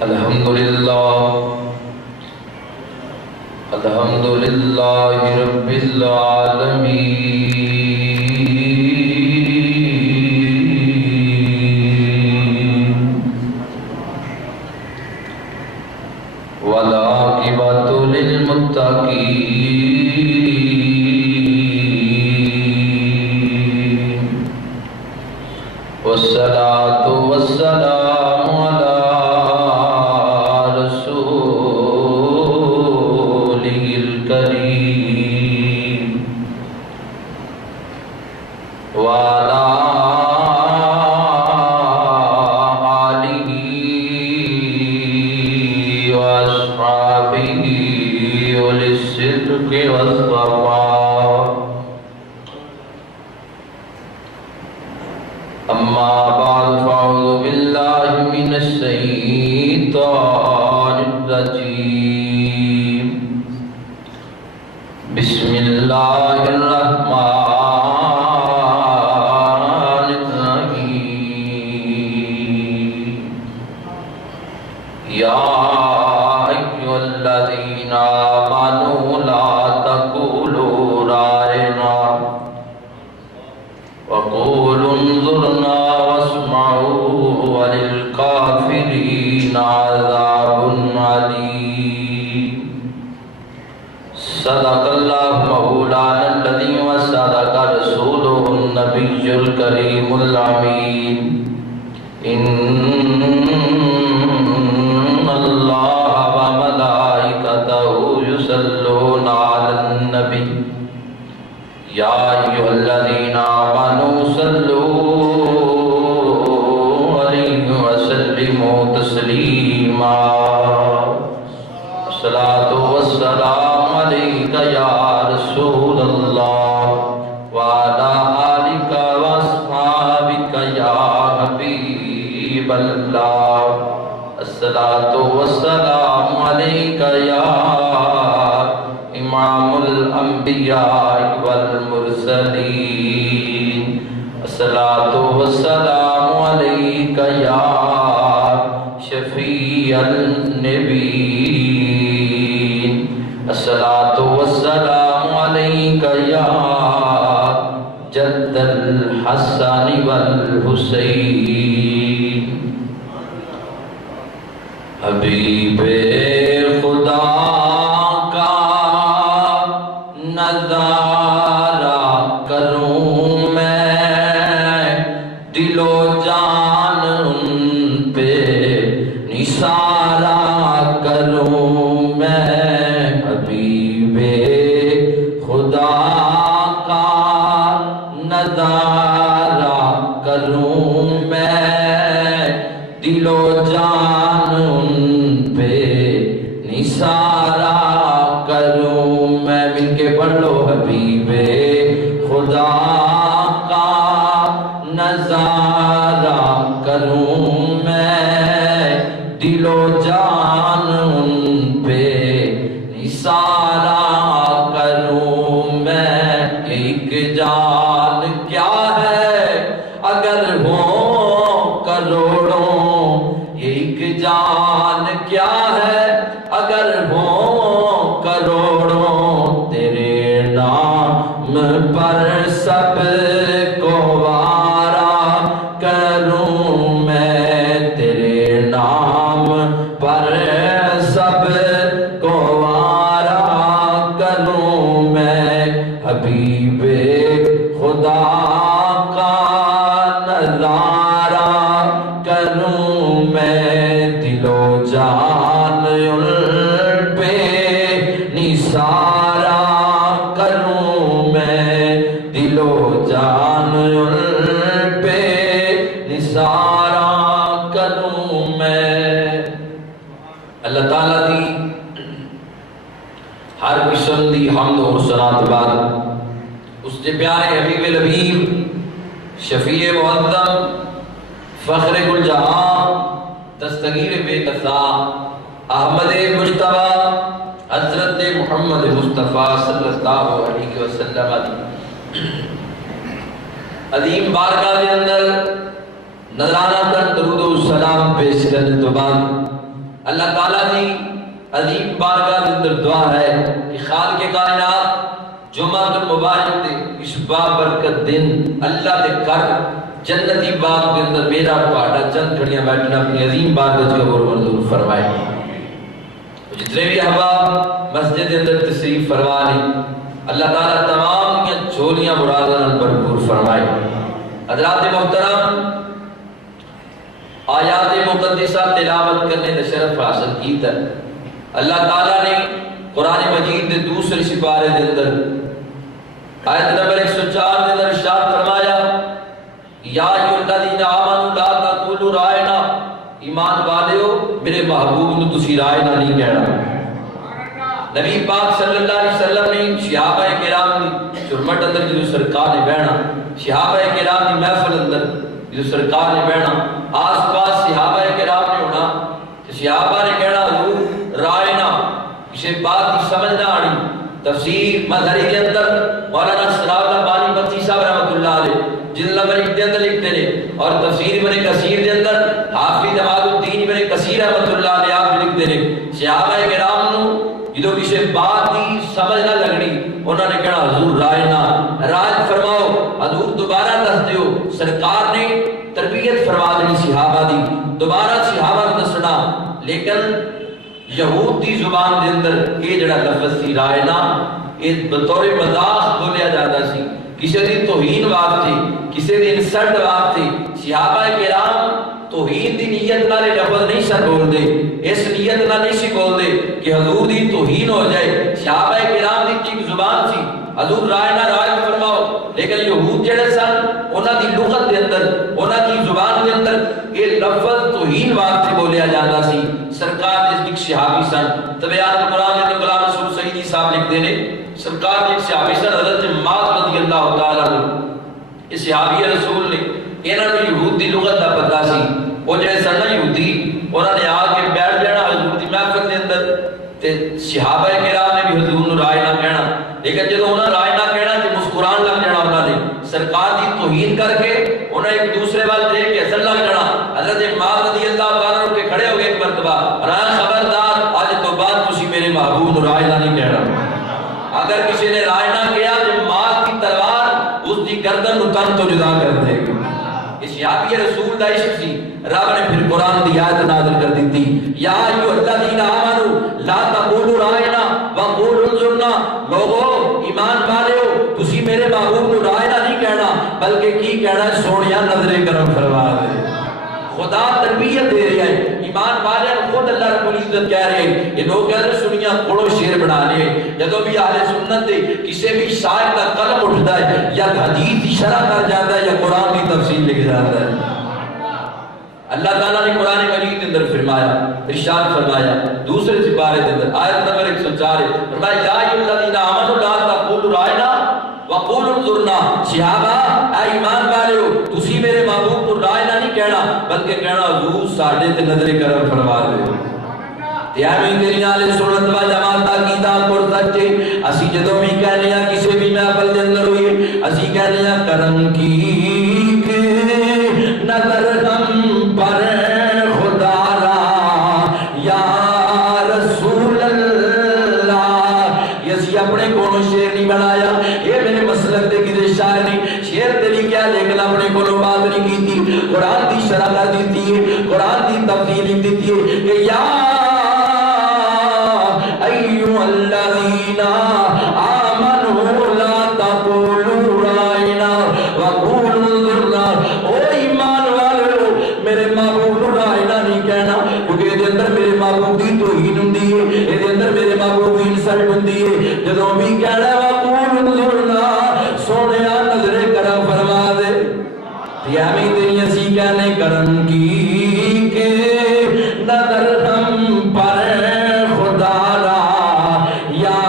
الحمدللہ رب العالمین والعاقبۃ للمتقین والصلاۃ والسلام علی اما بعد فاعوذ باللہ من الشیطان الرجیم بسم اللہ الرحمن الرحیم یا ایھا الذین آمنوا لا تقولوا راعنا وقولوا انظرنا واسمعوا وللکافرین عذاب علیم صدق اللہ مولانا الذی وصدق رسولہ النبی الکریم الامین ان اللہ وملائکتہ یصلون علی النبی یا ایھا الذین آمنوا صلوا علیہ وسلموا تسلیما الصلاۃ والسلام علیک یا رسول اللہ وعلی آلک واصحابک یا حبیب اللہ الصلاۃ والسلام علیک یا امام الانبیاء والمرسلین الصلاۃ والسلام علیک یا شفیع النبیین الصلاۃ والسلام علیک یا جد الحسن والحسین حبیب خدا نظارہ کروں میں دل و جان ان پہ نثارہ کروں میں حبیب خدا کا نظارہ کروں میں دل و جان ان پہ نثارہ کروں میں مل کے پڑھ لو حبیب خدا کا نظارہ کروں میں دل و جان ان پہ نثارہ کروں میں ایک جان کیا ہے اگر ہوں کروڑوں ایک جان کیا ہے اگر ہوں کروڑوں تیرے نام پر سب کو وارا کروں میں تیرے نام پر سب کو وارا کروں میں حبیب خدا کا نظارہ کروں میں دل و جان ان پہ نثارہ کروں میں دل و جان ان پہ نثارہ کروں میں اللہ تعالیٰ دی ہر قسم دی حمد و ثنا بعد اس کے پیارے حبیب لبیب شفیع معظم فخر گل جہاں دستگیر بے قصا احمد مجتبی حضرت محمد مصطفیٰ صلی اللہ علیہ وسلم عظیم بارگاہ کے اندر نذرانہ تر درود و سلام پیش کرنے تو بعد اللہ تعالیٰ دی عظیم بارگاہ کے اندر دعا ہے کہ خالق کائنات جمعہ المبارک دے اس بابرکت دن اللہ دے کر جنتی باغ کے اندر میرا پاٹا چند گھڑیاں بیٹھنا اپنی عظیم بارگاہ کا غور منظور فرمائے. جتنے بھی احباب مسجد اندر تشریف فرما لیں اللہ تعالیٰ تمام کی جھولیاں مراداً بھرپور فرمائے. حضرات محترم آیات مقدسہ تلاوت کرنے کا شرف حاصل کیتا ہے. اللہ تعالیٰ نے قرآن مجید کے دوسرے سپارے کے اندر آیت نمبر 104 کے اندر ارشاد فرمایا یا ایھا الذین آمنوا لا تقولوا رائنا، ایمان والےو میرے محبوب نے تسی رائنا نہیں کہنا. نبی پاک صلی اللہ علیہ وسلم نے صحابہ کرام دی چرمٹ اندر جو سرکار نے بہنا، صحابہ کرام دی محفل اندر جو سرکار نے بہنا، آس پاس صحابہ کرام نے ہونا، صحابہ نے کہنا حضور رائنا، کسی بات کی سمجھ نہ آنی. تفسیر مظہری کے اندر مولانا سراج اللہ بخشی صاحب رحمۃ اللہ علیہ جلد نمبر 1 کے اندر لکھتے ہیں، اور تفسیر ابن کثیر کے اندر حافظ عماد الدین ابن کثیر رحمۃ اللہ علیہ آپ لکھتے ہیں صحابہ کرام نو جدو کسی بات کی سمجھ نہ لگنی انہوں نے کہنا حضور رائے نہ راج فرماؤ، حضور دوبارہ دس دیو. سرکار نے تربیت فرما دینی صحابہ دی، دوبارہ صحابہ کو دسنا. لیکن یہود دی زبان دے اندر یہ جڑا لفظ سی رائے نہ یہ بطور مذاق بولیا جاتا سی، کسی دی توہین واسطے، کسی دی انسلٹ واسطے. صحابہ کرام توہین دی نیت نال لفظ نہیں سن بول دے، اس نیت نال نہیں سی بول دے کہ حضور دی توہین ہو جائے. صحابہ کرام دی ٹھیک زبان سی حضور رائے نہ رائے فرماؤ، لیکن یہود جڑے سن انہاں دی لغت دے اندر، انہاں دی زبان دے اندر یہ لفظ توہین واسطے بولیا جاتا سی. سرکار دے ایک صحابی سن طبیعت قرآن کے غلام رسول سعیدی صاحب لکھتے ہیں سرکار دے ایک صحابی سن حضرت معاذ رضی اللہ تعالیٰ عنہ. اس صحابی رسول نے انہاں نے یہود دی لغت دا پتہ سی، وہ جڑے سن یہودی انہاں نے آ کے بیٹھ جانا حضور دی محفل دے اندر تے صحابہ کرام نے بھی حضور نو رائے نہ کہنا. لیکن جدو انہاں رائے نہ کہنا تے مسکران لگ جانا، انہاں نے سرکار دی توہین کر کے انہاں ایک دوسرے وال دیکھ کے ہنسن لگ جانا. حضرت معاذ رضی اللہ تعالیٰ عنہ کے کھڑے ہو گئے ایک مرتبہ اور خبردار آج تو بعد تسی میرے محبوب نو رائے نہ نہیں کہنا. اگر کسی نے رائے نہ کیا تو معاذ کی تلوار اس دی گردن نو تن تو جدا کر دے گا. اس صحابی رسول دا عشق سی. رب نے پھر قرآن دی آیت نازل کر دی یا ایھا الذین آمنوا لا تقولوا رائنا وقولوا انظرنا، لوگو ایمان والےو تسی میرے محبوب نو رائے نہ نہیں کہنا بلکہ کی کہنا سونیا نظر کرم فرما دے. خدا تربیت دے رہا ہے ایمان والے خود اللہ رب العزت کہہ رہے ہیں. یہ لوگ کہہ رہے سنیا کھڑو شیر بنا لے. جدو بھی اہل سنت دے کسی بھی شاعر کا قلم اٹھتا ہے یا حدیث کی شرح کر جاتا ہے یا قرآن کی تفسیر لکھ جاتا ہے. اللہ تعالیٰ نے قرآن مجید کے اندر فرمایا، ارشاد فرمایا دوسرے سپارے کے اندر آیت نمبر 104 فرمایا یا ایھا الذین آمنوا لا تقولوا رائنا وقولوا انظرنا. صحابہ اے ایمان والےو تسی میرے محبوب کو رائے نہ نہیں کہنا بلکہ کہنا حضور ساڈے تے نظر کرم فرما دے. تے ایویں تیری نال سنت و جماعت دا کیتا پر سچے اسی جدوں بھی کہنے ہاں کسی بھی محفل دے اندر ہوئی اسی کہنے ہاں کرم کی نظر ہم پر خدا را یا رسول اللہ. یہ اسی اپنے کونوں شعر نہیں بنایا، یہ میرے مسلک دے کسی شاعر نہیں شعر تے لکھیا لیکن اپنے کونوں بات نہیں کیتی. قرآن دی شرح کر دیتی ہے، قرآن دی تفسیر لکھ دیتی ہے کہ یا ایھا الذین آمنوا لا تقولوا رائنا وقولوا انظرنا. او ایمان والو میرے محبوب نو رائے نہ نہیں کہنا کیونکہ یہ اندر میرے محبوب دی توہین ہوندی ہے، یہ اندر میرے محبوب دی انسلٹ ہوندی ہے. جدوں بھی کہنا وقولوا انظرنا سونیا نظر کرم فرما دے. ایویں تیری اسی کہنے کرم کی کہ نظر ہم پر خدا را یا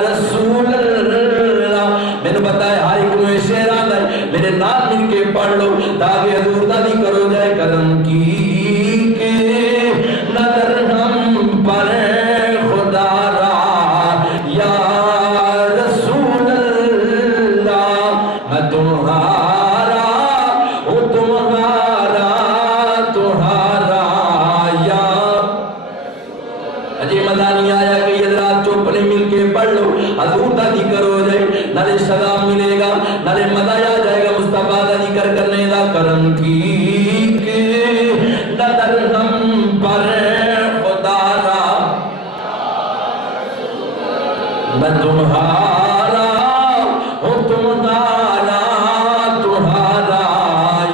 رسول اللہ. میں نے بتایا ہر ایک میں شعر آتا ہے میرے نام مل کے پڑھ لو تاکہ حضور دادی کرو جائے. کرم کی کہ نظر ہم پر خدا را یا رسول اللہ. میں تمہارا ہوں تمہارا کے نظر ہم پر خدا را میں تمہارا ہوں تمہارا تمہارا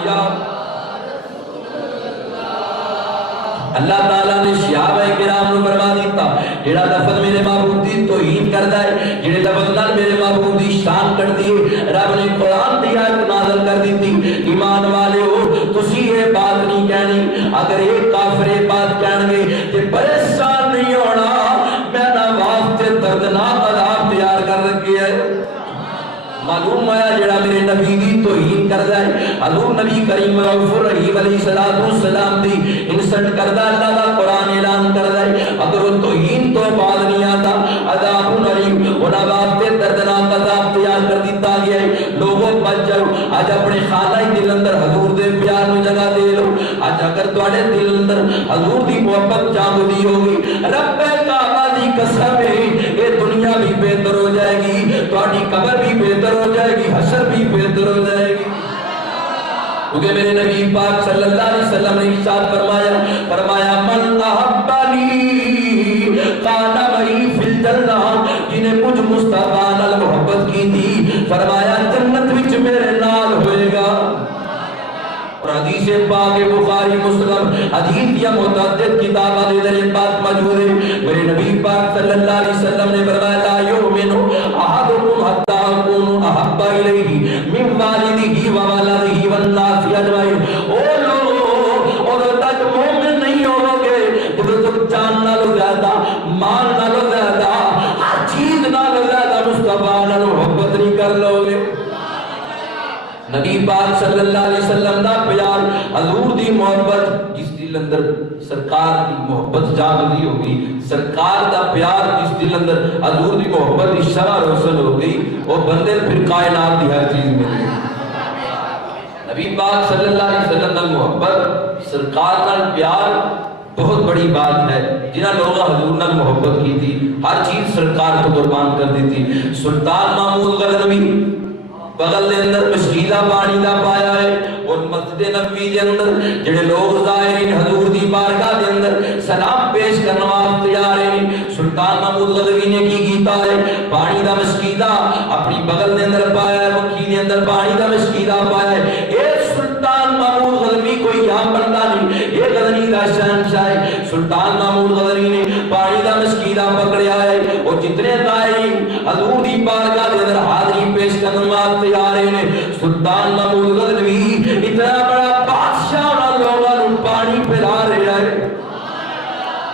یا اللہ تعالیٰ نے صحابہ کرام نو فرما دیتا جڑا لفظ میرے محبوب دی توہین کردا ہے جڑے لفظ نال میرے محبوب دی شان کر دی رب نے قرآن دی آیت نازل کر دیتی ایمان والے ہو تسی یہ بات نہیں کہنی اگر ایک کافر یہ بات کہن گے تے پریشان نہیں ہونا میں نہ واسطے دردناک عذاب تیار کر رکھے ہے معلوم ہے جڑا میرے نبی دی توہین کردا ہے حضور نبی کریم رؤوف الرحیم علیہ الصلوۃ والسلام دی انسلٹ کردا اللہ دا قرآن اعلان کردا ہے اگر وہ توہین تو بعد نہیں آتا عذاب علیم انہاں واسطے دردناک عذاب تیار کر دیتا گیا ہے لوگوں بچ جاؤ آج اپنے خانہ دل اندر حضور دے پیار نو جگہ دے لو آج اگر تواڈے دل اندر حضور دی محبت جاگدی ہوگی رب کعبہ دی قسم ہے یہ دنیا بھی بہتر ہو جائے گی تواڈی قبر بھی بہتر ہو جائے گی حشر بھی بہتر ہو جائے گی کیونکہ میرے نبی پاک صلی اللہ علیہ وسلم نے ارشاد فرمایا من احبنی کان معی فی الجنہ جنہیں مجھ مصطفیٰ نال محبت کی تھی فرمایا جنت وچ میرے نال ہوئے گا اور حدیث پاک بخاری مسلم حدیث یا متعدد کتاباں دے ذریعے بات موجود ہے میرے نبی پاک صلی اللہ علیہ وسلم نے فرمایا لا یؤمن احدکم حتی اکون احب الیہ من والدہ وولدہ والناس اجمعین او لوگو اور تک مومن نہیں ہو گے جب تم جان نالو زیادہ مال نالو زیادہ ہر چیز نالو زیادہ مصطفیٰ نالو محبت نہیں کر لو گے نبی پاک صلی اللہ علیہ وسلم دا پیار حضور دی محبت جس دل اندر سرکار دی محبت جاگدی ہوگی سرکار دا پیار جس دل اندر حضور دی محبت دی شمع روشن ہوگی وہ بندے پھر کائنات دی ہر چیز ملے نبی پاک صلی اللہ علیہ وسلم دا محبت سرکار دا پیار بہت بڑی بات ہے جنہاں لوگا حضور نے محبت کی تھی ہر چیز سرکار کو قربان کر دی تھی سلطان محمود غزنوی بغل دے اندر مشکیلہ پانی دا پایا ہے اور مسجد نبوی دے اندر جڑے لوگ ظاہرین حضور دی بارگاہ دے اندر سلام پیش کرنے واسطے آ رہے ہیں سلطان محمود غزنوی نے کی کیتا ہے پانی دا مشکیلہ اپنی بغل دے اندر پایا ہے مکھی دے اندر پانی دا مشکیلہ پایا ہے اے سلطان محمود غزنوی کوئی یہاں بندہ نہیں یہ غزنوی دا شہنشاہ ہے سلطان محمود غزنوی نے پانی دا مشکیلہ پکڑیا ہے اور جتنے ظاہرین حضور دی بارگاہ دے اندر حاضری پیش کرنے واسطے آ رہے ہیں سلطان محمود غزنوی اتنا بڑا بادشاہ اور لوگوں نے پانی پلا رہا ہے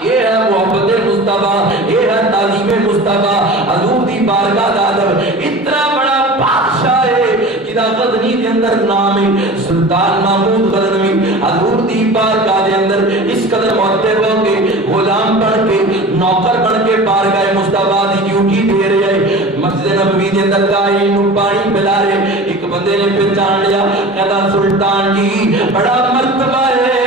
یہ ہے محبت مصطفیٰ یہ ہے تعلیم مصطفیٰ حضور دی بارگاہ دا ادب اتنا بڑا بادشاہ ہے جدا غزنی کے اندر نام ہے سلطان محمود غزنوی حضور دی بارگاہ دے اندر اس قدر محتب ہو کے غلام بن کے نوکر بن کے بارگاہ مصطفیٰ دی ڈیوٹی دے رہے ہیں مسجد نبوی دے اندر گائے نو پانی پلا رہے ایک بندے نے پہچان لیا کہتا سلطان جی بڑا مرتبہ ہے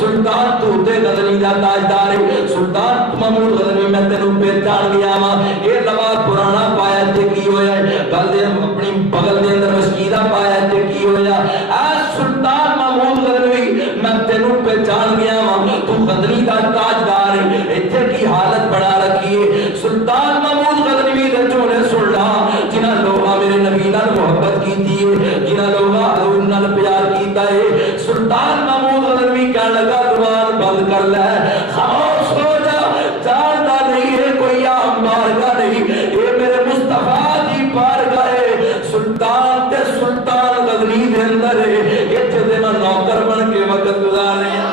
سلطان تو تے غزنی دا تاجدار ہے سلطان محمود غزنوی میں تینوں پہچان گیا ماں یہ لباس پرانا پایا تے کی ہویا ہے بلدے اپنی بغل دے اندر مشکیدہ پایا تے کی ہویا اے سلطان محمود غزنوی میں تینوں پہچان گیا ماں تو غزنی دا تاجدار ہے ایتھے کی حالت بڑا رکھی ہے سلطان محمود غزنوی دے چونے سننا جنہ لوگا میرے نبی نال محبت کی تھی جنہ لوگا حضور نال پیار کیتا ہے سلطان محمود غزنوی کہنے لگا زبان بند کر لے خاموش ہو جا جانتا نہیں ہے کوئی عام بارگاہ نہیں یہ میرے مصطفیٰ دی بارگاہ ہے سلطان تے سلطان غزنی دے اندر ہے یہ جدے میں نوکر بن کے وقت گزار رہے ہیں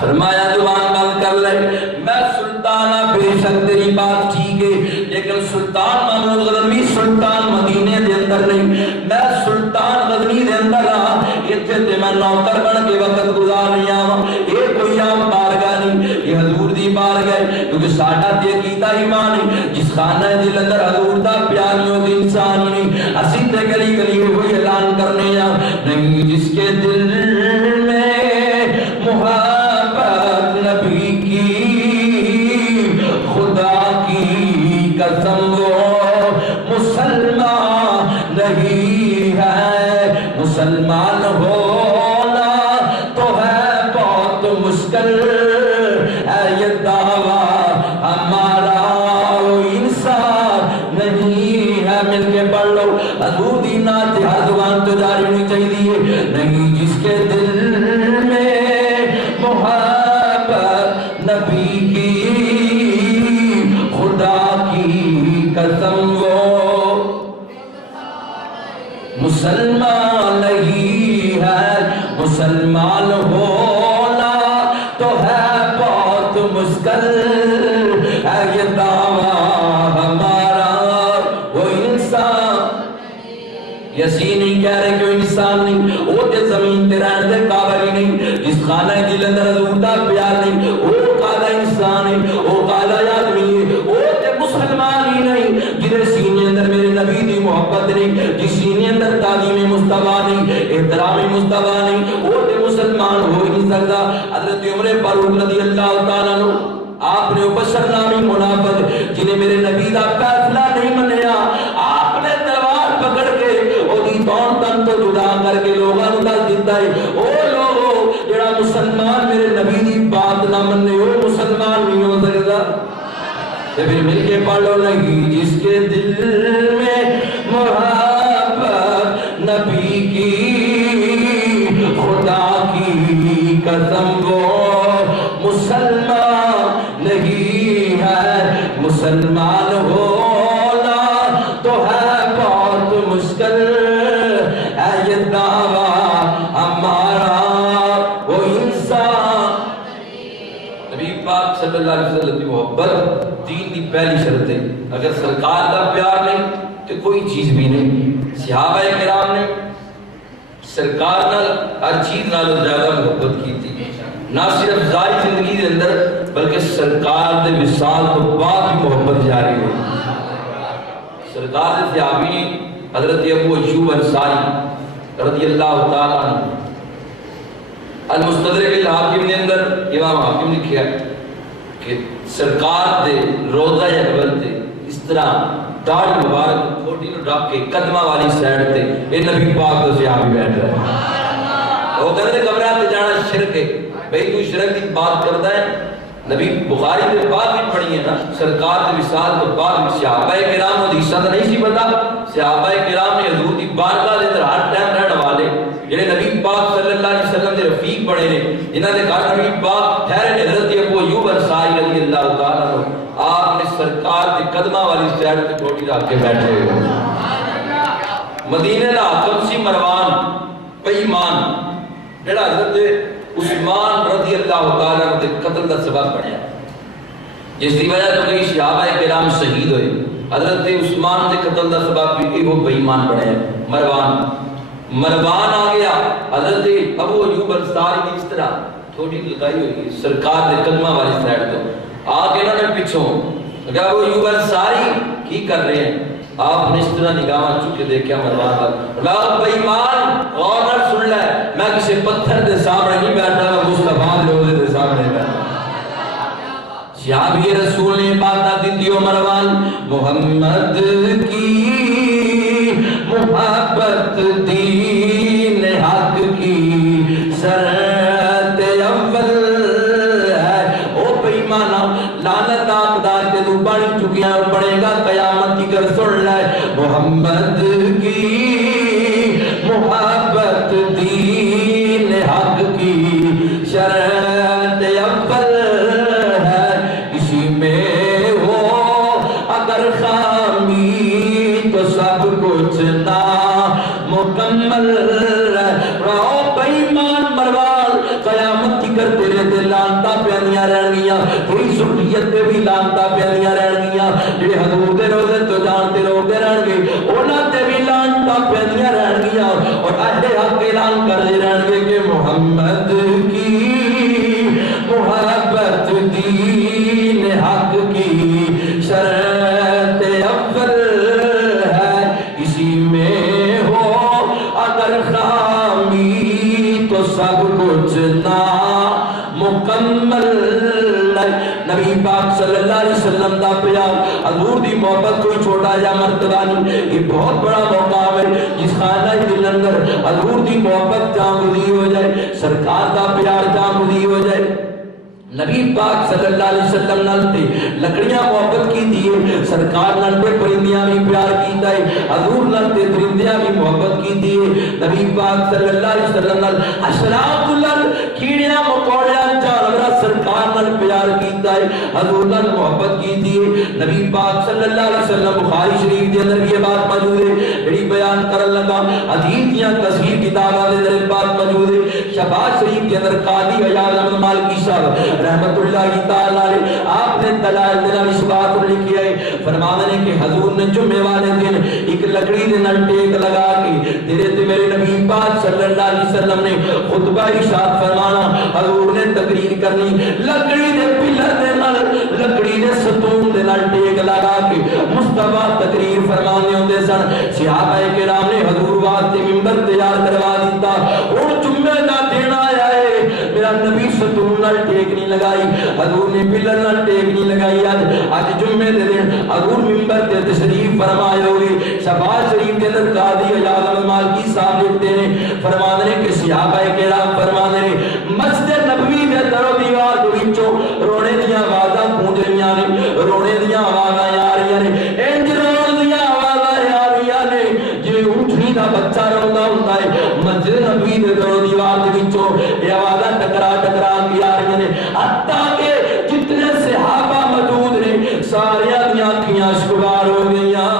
فرمایا زبان بند کر لے میں سلطانہ بے شک تیری بات ٹھیک ہے لیکن سلطان محمود غزنوی سلطان مدینے دے اندر نہیں میں سلطان غزنی دے اندر رہا یہ تے میں نوکر بن کے وقت گزار نہیں آواں یہ کوئی عام بارگاہ نہیں یہ حضور دی بارگاہ ہے کیونکہ ساڈا تے کیتا ایمان ہے جس خانہ دل اندر حضور دا پیار نہیں ہوتی انسان ہی نہیں اسی تے گلی گلی کوئی اعلان کرنے یا نہیں جس کے دل میں مشکل ہے یہ دعویٰ ہمارا، وہ انسان نہیں ہے۔ مل کے پڑھ لو حضور دی نعت ہر زبان تو جاری نہیں چاہیے، نہیں جس کے دل میں محبت نبی کی، خدا کی قسم وہ مسلمان نہیں ہے۔ مسلمان ہونا تو ہے بہت مشکل ہے یہ دعویٰ ہمارا، وہ انسان یسین نہیں کہہ رہے کہ وہ انسان نہیں، وہ تے زمین تے رہن دے قابل ہی نہیں، جس خانہ دل اندر حضور دا پیار نہیں، وہ کالا انسان ہے، وہ کالا آدمی ہے، وہ تے مسلمان ہی نہیں، جنہیں سینے اندر میرے نبی دی محبت نہیں، جس سینے اندر تعلیم مصطفیٰ نہیں، احترام مصطفیٰ نہیں، وہ تے مسلمان ہو ہی نہیں سکتا۔ حضرت عمر فاروق رضی اللہ تعالیٰ عنہ آپ نے بشر نامی منافق جنہیں میرے نبی دا فیصلہ نہیں منیا، آپ نے تلوار پکڑ کے تون تن تو جدا کر کے لوگاں نوں دس دتا ہے، او لوگو جڑا مسلمان میرے نبی دی بات نہ مننے وہ مسلمان نہیں ہو سکتا۔ پھر مل کے پڑھ لو، نہیں جس کے دل میں محبت نبی کی، خدا کی قسم وہ مسلمان نہیں ہے۔ مسلمان ہونا تو ہے بہت مشکل ہے یہ دعویٰ ہمارا، وہ انسان۔ نبی پاک صلی اللہ علیہ وسلم کی محبت دین دی پہلی شرط ہے، اگر سرکار کا پیار نہیں تو کوئی چیز بھی نہیں۔ صحابہ کرام نے سرکار نال ہر چیز نال زیادہ محبت کی تھی، نہ صرف ظاہری زندگی کے اندر بلکہ سرکار دے وصال تو بعد بھی محبت جاری ہوئی۔ سرکار دے صحابی حضرت ابو ایوب انصاری رضی اللہ تعالیٰ عنہ، المستدرک الحاکم نے اندر امام حاکم نے کیا کہ سرکار دے روضہ اکبر تے اس طرح داڑھی مبارک تھوڑی نو ڈھک کے قدمہ والی سائڈ تے اے نبی پاک دے صحابی بیٹھ رہے ہیں۔ وہ کہتے ہیں قبرہ تے جانا شرک ہے، بھئی تو شرک کی بات کرتا ہے؟ نبی بخاری کے بعد بھی پڑھی ہے نا، سرکار کے وصال تو بعد بھی صحابہ کرام حدیثاں تو نہیں سی پتا، صحابہ کرام نے حضور دی بارگاہ دے اندر ہر ٹائم رہنے والے جڑے نبی پاک صلی اللہ علیہ وسلم دے رفیق بڑے نے، جنہاں دے گھر نبی پاک ٹھہرے نے، حضرت ابو ایوب انصاری رضی اللہ تعالیٰ عنہ، آپ نے سرکار کے قدمہ والی سائڈ پہ ٹوٹی رکھ کے بیٹھے ہوئے۔ مدینے دا حاکم سی مروان پیمان، جڑا حضرت عثمان رضی اللہ تعالیٰ عنہ کے قتل کا سبب بنیا، جس کی وجہ سے کئی صحابہ کرام شہید ہوئے۔ حضرت عثمان کے قتل کا سبب بھی وہ بے ایمان بنے مروان آ گیا۔ حضرت ابو ایوب انصاری نے اس طرح تھوڑی لگائی ہوئی سرکار دے قدمہ والی سائڈ تو آ کے انہوں نے پچھوں کہ ابو ایوب انصاری کی کر رہے ہیں؟ آپ نے اس طرح نگاہ چک کے دیکھا مروان پر، اللہ بے ایمان غور نہ سن لے، میں کسی پتھر دے سامنے نہیں بیٹھا، میں مصطفیٰ روزے دے سامنے بیٹھا۔ صحابی رسول نے بات دی مروان، محمد کی محبت دین حق کی شرط اول ہے۔ او پیمانہ لعنت آقدار کے دو بڑی چکیاں پڑے گا قیامت کی کر سن لے، محمد کی محبت دین حق کی شرط اول ہے، اسی میں ہو اگر خامی تو سب کچھ نا مکمل رہو۔ بیمان مروان قیامت کی کرتے رہتے لانتا پیانیاں رہن گیا، کوئی ذریت پہ بھی لانتا پیانیاں رہن گیا، جڑے حضور دے روزے تو جانتے روتے رہن گے انہاں تے بھی لانتا پیانیاں رہن گیا، اور اہل حق اعلان کر دے رہن گے کہ محمد کی محبت دین حق کی شرط اول ہے، اسی میں ہو اگر خامی تو سب کچھ نا مکمل۔ نبی پاک صلی اللہ علیہ وسلم دا پیار، حضور دی محبت کوئی چھوٹا یا مرتبہ نہیں، یہ بہت بڑا مقام ہے جس خانہ دل اندر حضور دی محبت جاں گزی ہو جائے، سرکار دا پیار جاں گزی ہو جائے۔ پاک صلی اللہ علیہ وسلم نال تے لکڑیاں محبت کی دیئے، سرکار نال تے پرندیاں بھی پیار کیتا ہے، حضور نال تے پرندیاں بھی محبت کی دیئے، نبی پاک صلی اللہ علیہ وسلم نال حشرات نال کیڑیاں مکوڑیاں جانوراں سرکار نال پیار کیتا ہے، حضور نال محبت کی دیئے۔ نبی پاک صلی اللہ علیہ وسلم بخاری شریف دے اندر یہ بات موجود ہے، بڑی بیان کرن لگا، حدیث دیاں کثیر کتاباں دے اندر بات موجود ہے۔ شفاعت شریف کے اندر قاضی عیاض احمد مالکی صاحب رحمت اللہ تعالی علیہ آپ نے دلائل دے نال اس بات کو لکھیا ہے، فرماتے ہیں کہ حضور نے جمعے والے دن ایک لکڑی دے نال ٹیک لگا کے تیرے تے میرے نبی پاک صلی اللہ علیہ وسلم نے خطبہ ارشاد فرمانا، حضور نے تقریر کرنی، لکڑی دے پلر دے نال لکڑی دے ستون دے نال ٹیک لگا کے مصطفیٰ تقریر فرمانے ہوندے سن۔ صحابہ کرام نے حضور واسطے منبر تیار کروا دیتا، اور جمعے دا دن آیا ہے، میرا نبی ستون نال ٹیک نہیں لگائی، حضور نے پلر نال ٹیک نہیں لگائی، آج جمعے دے دن حضور منبر تے تشریف فرمائے ہوگی۔ شفاعت شریف کے اندر قاضی عیاض احمد مالکی صاحب لکھتے ہیں، فرماتے ہیں کہ صحابہ کرام فرماتے ہیں مسجد نبوی دے در و دیوار دے وچوں رونے دیاں آوازاں گونج رہیاں نے، رونے دیاں آوازاں آ رہیاں نے، انج رونے دیاں آوازاں آ رہیاں نے جویں اونٹنی دا بچہ روندا ہوندا ہے۔ مسجد نبوی دے در و دیوار دے وچوں یہ آوازاں ٹکرا ٹکرا کے آ رہیاں نے، حتیٰ کہ جتنے صحابہ موجود نے ساریاں دیاں اکھیاں اشکبار ہو گئیاں۔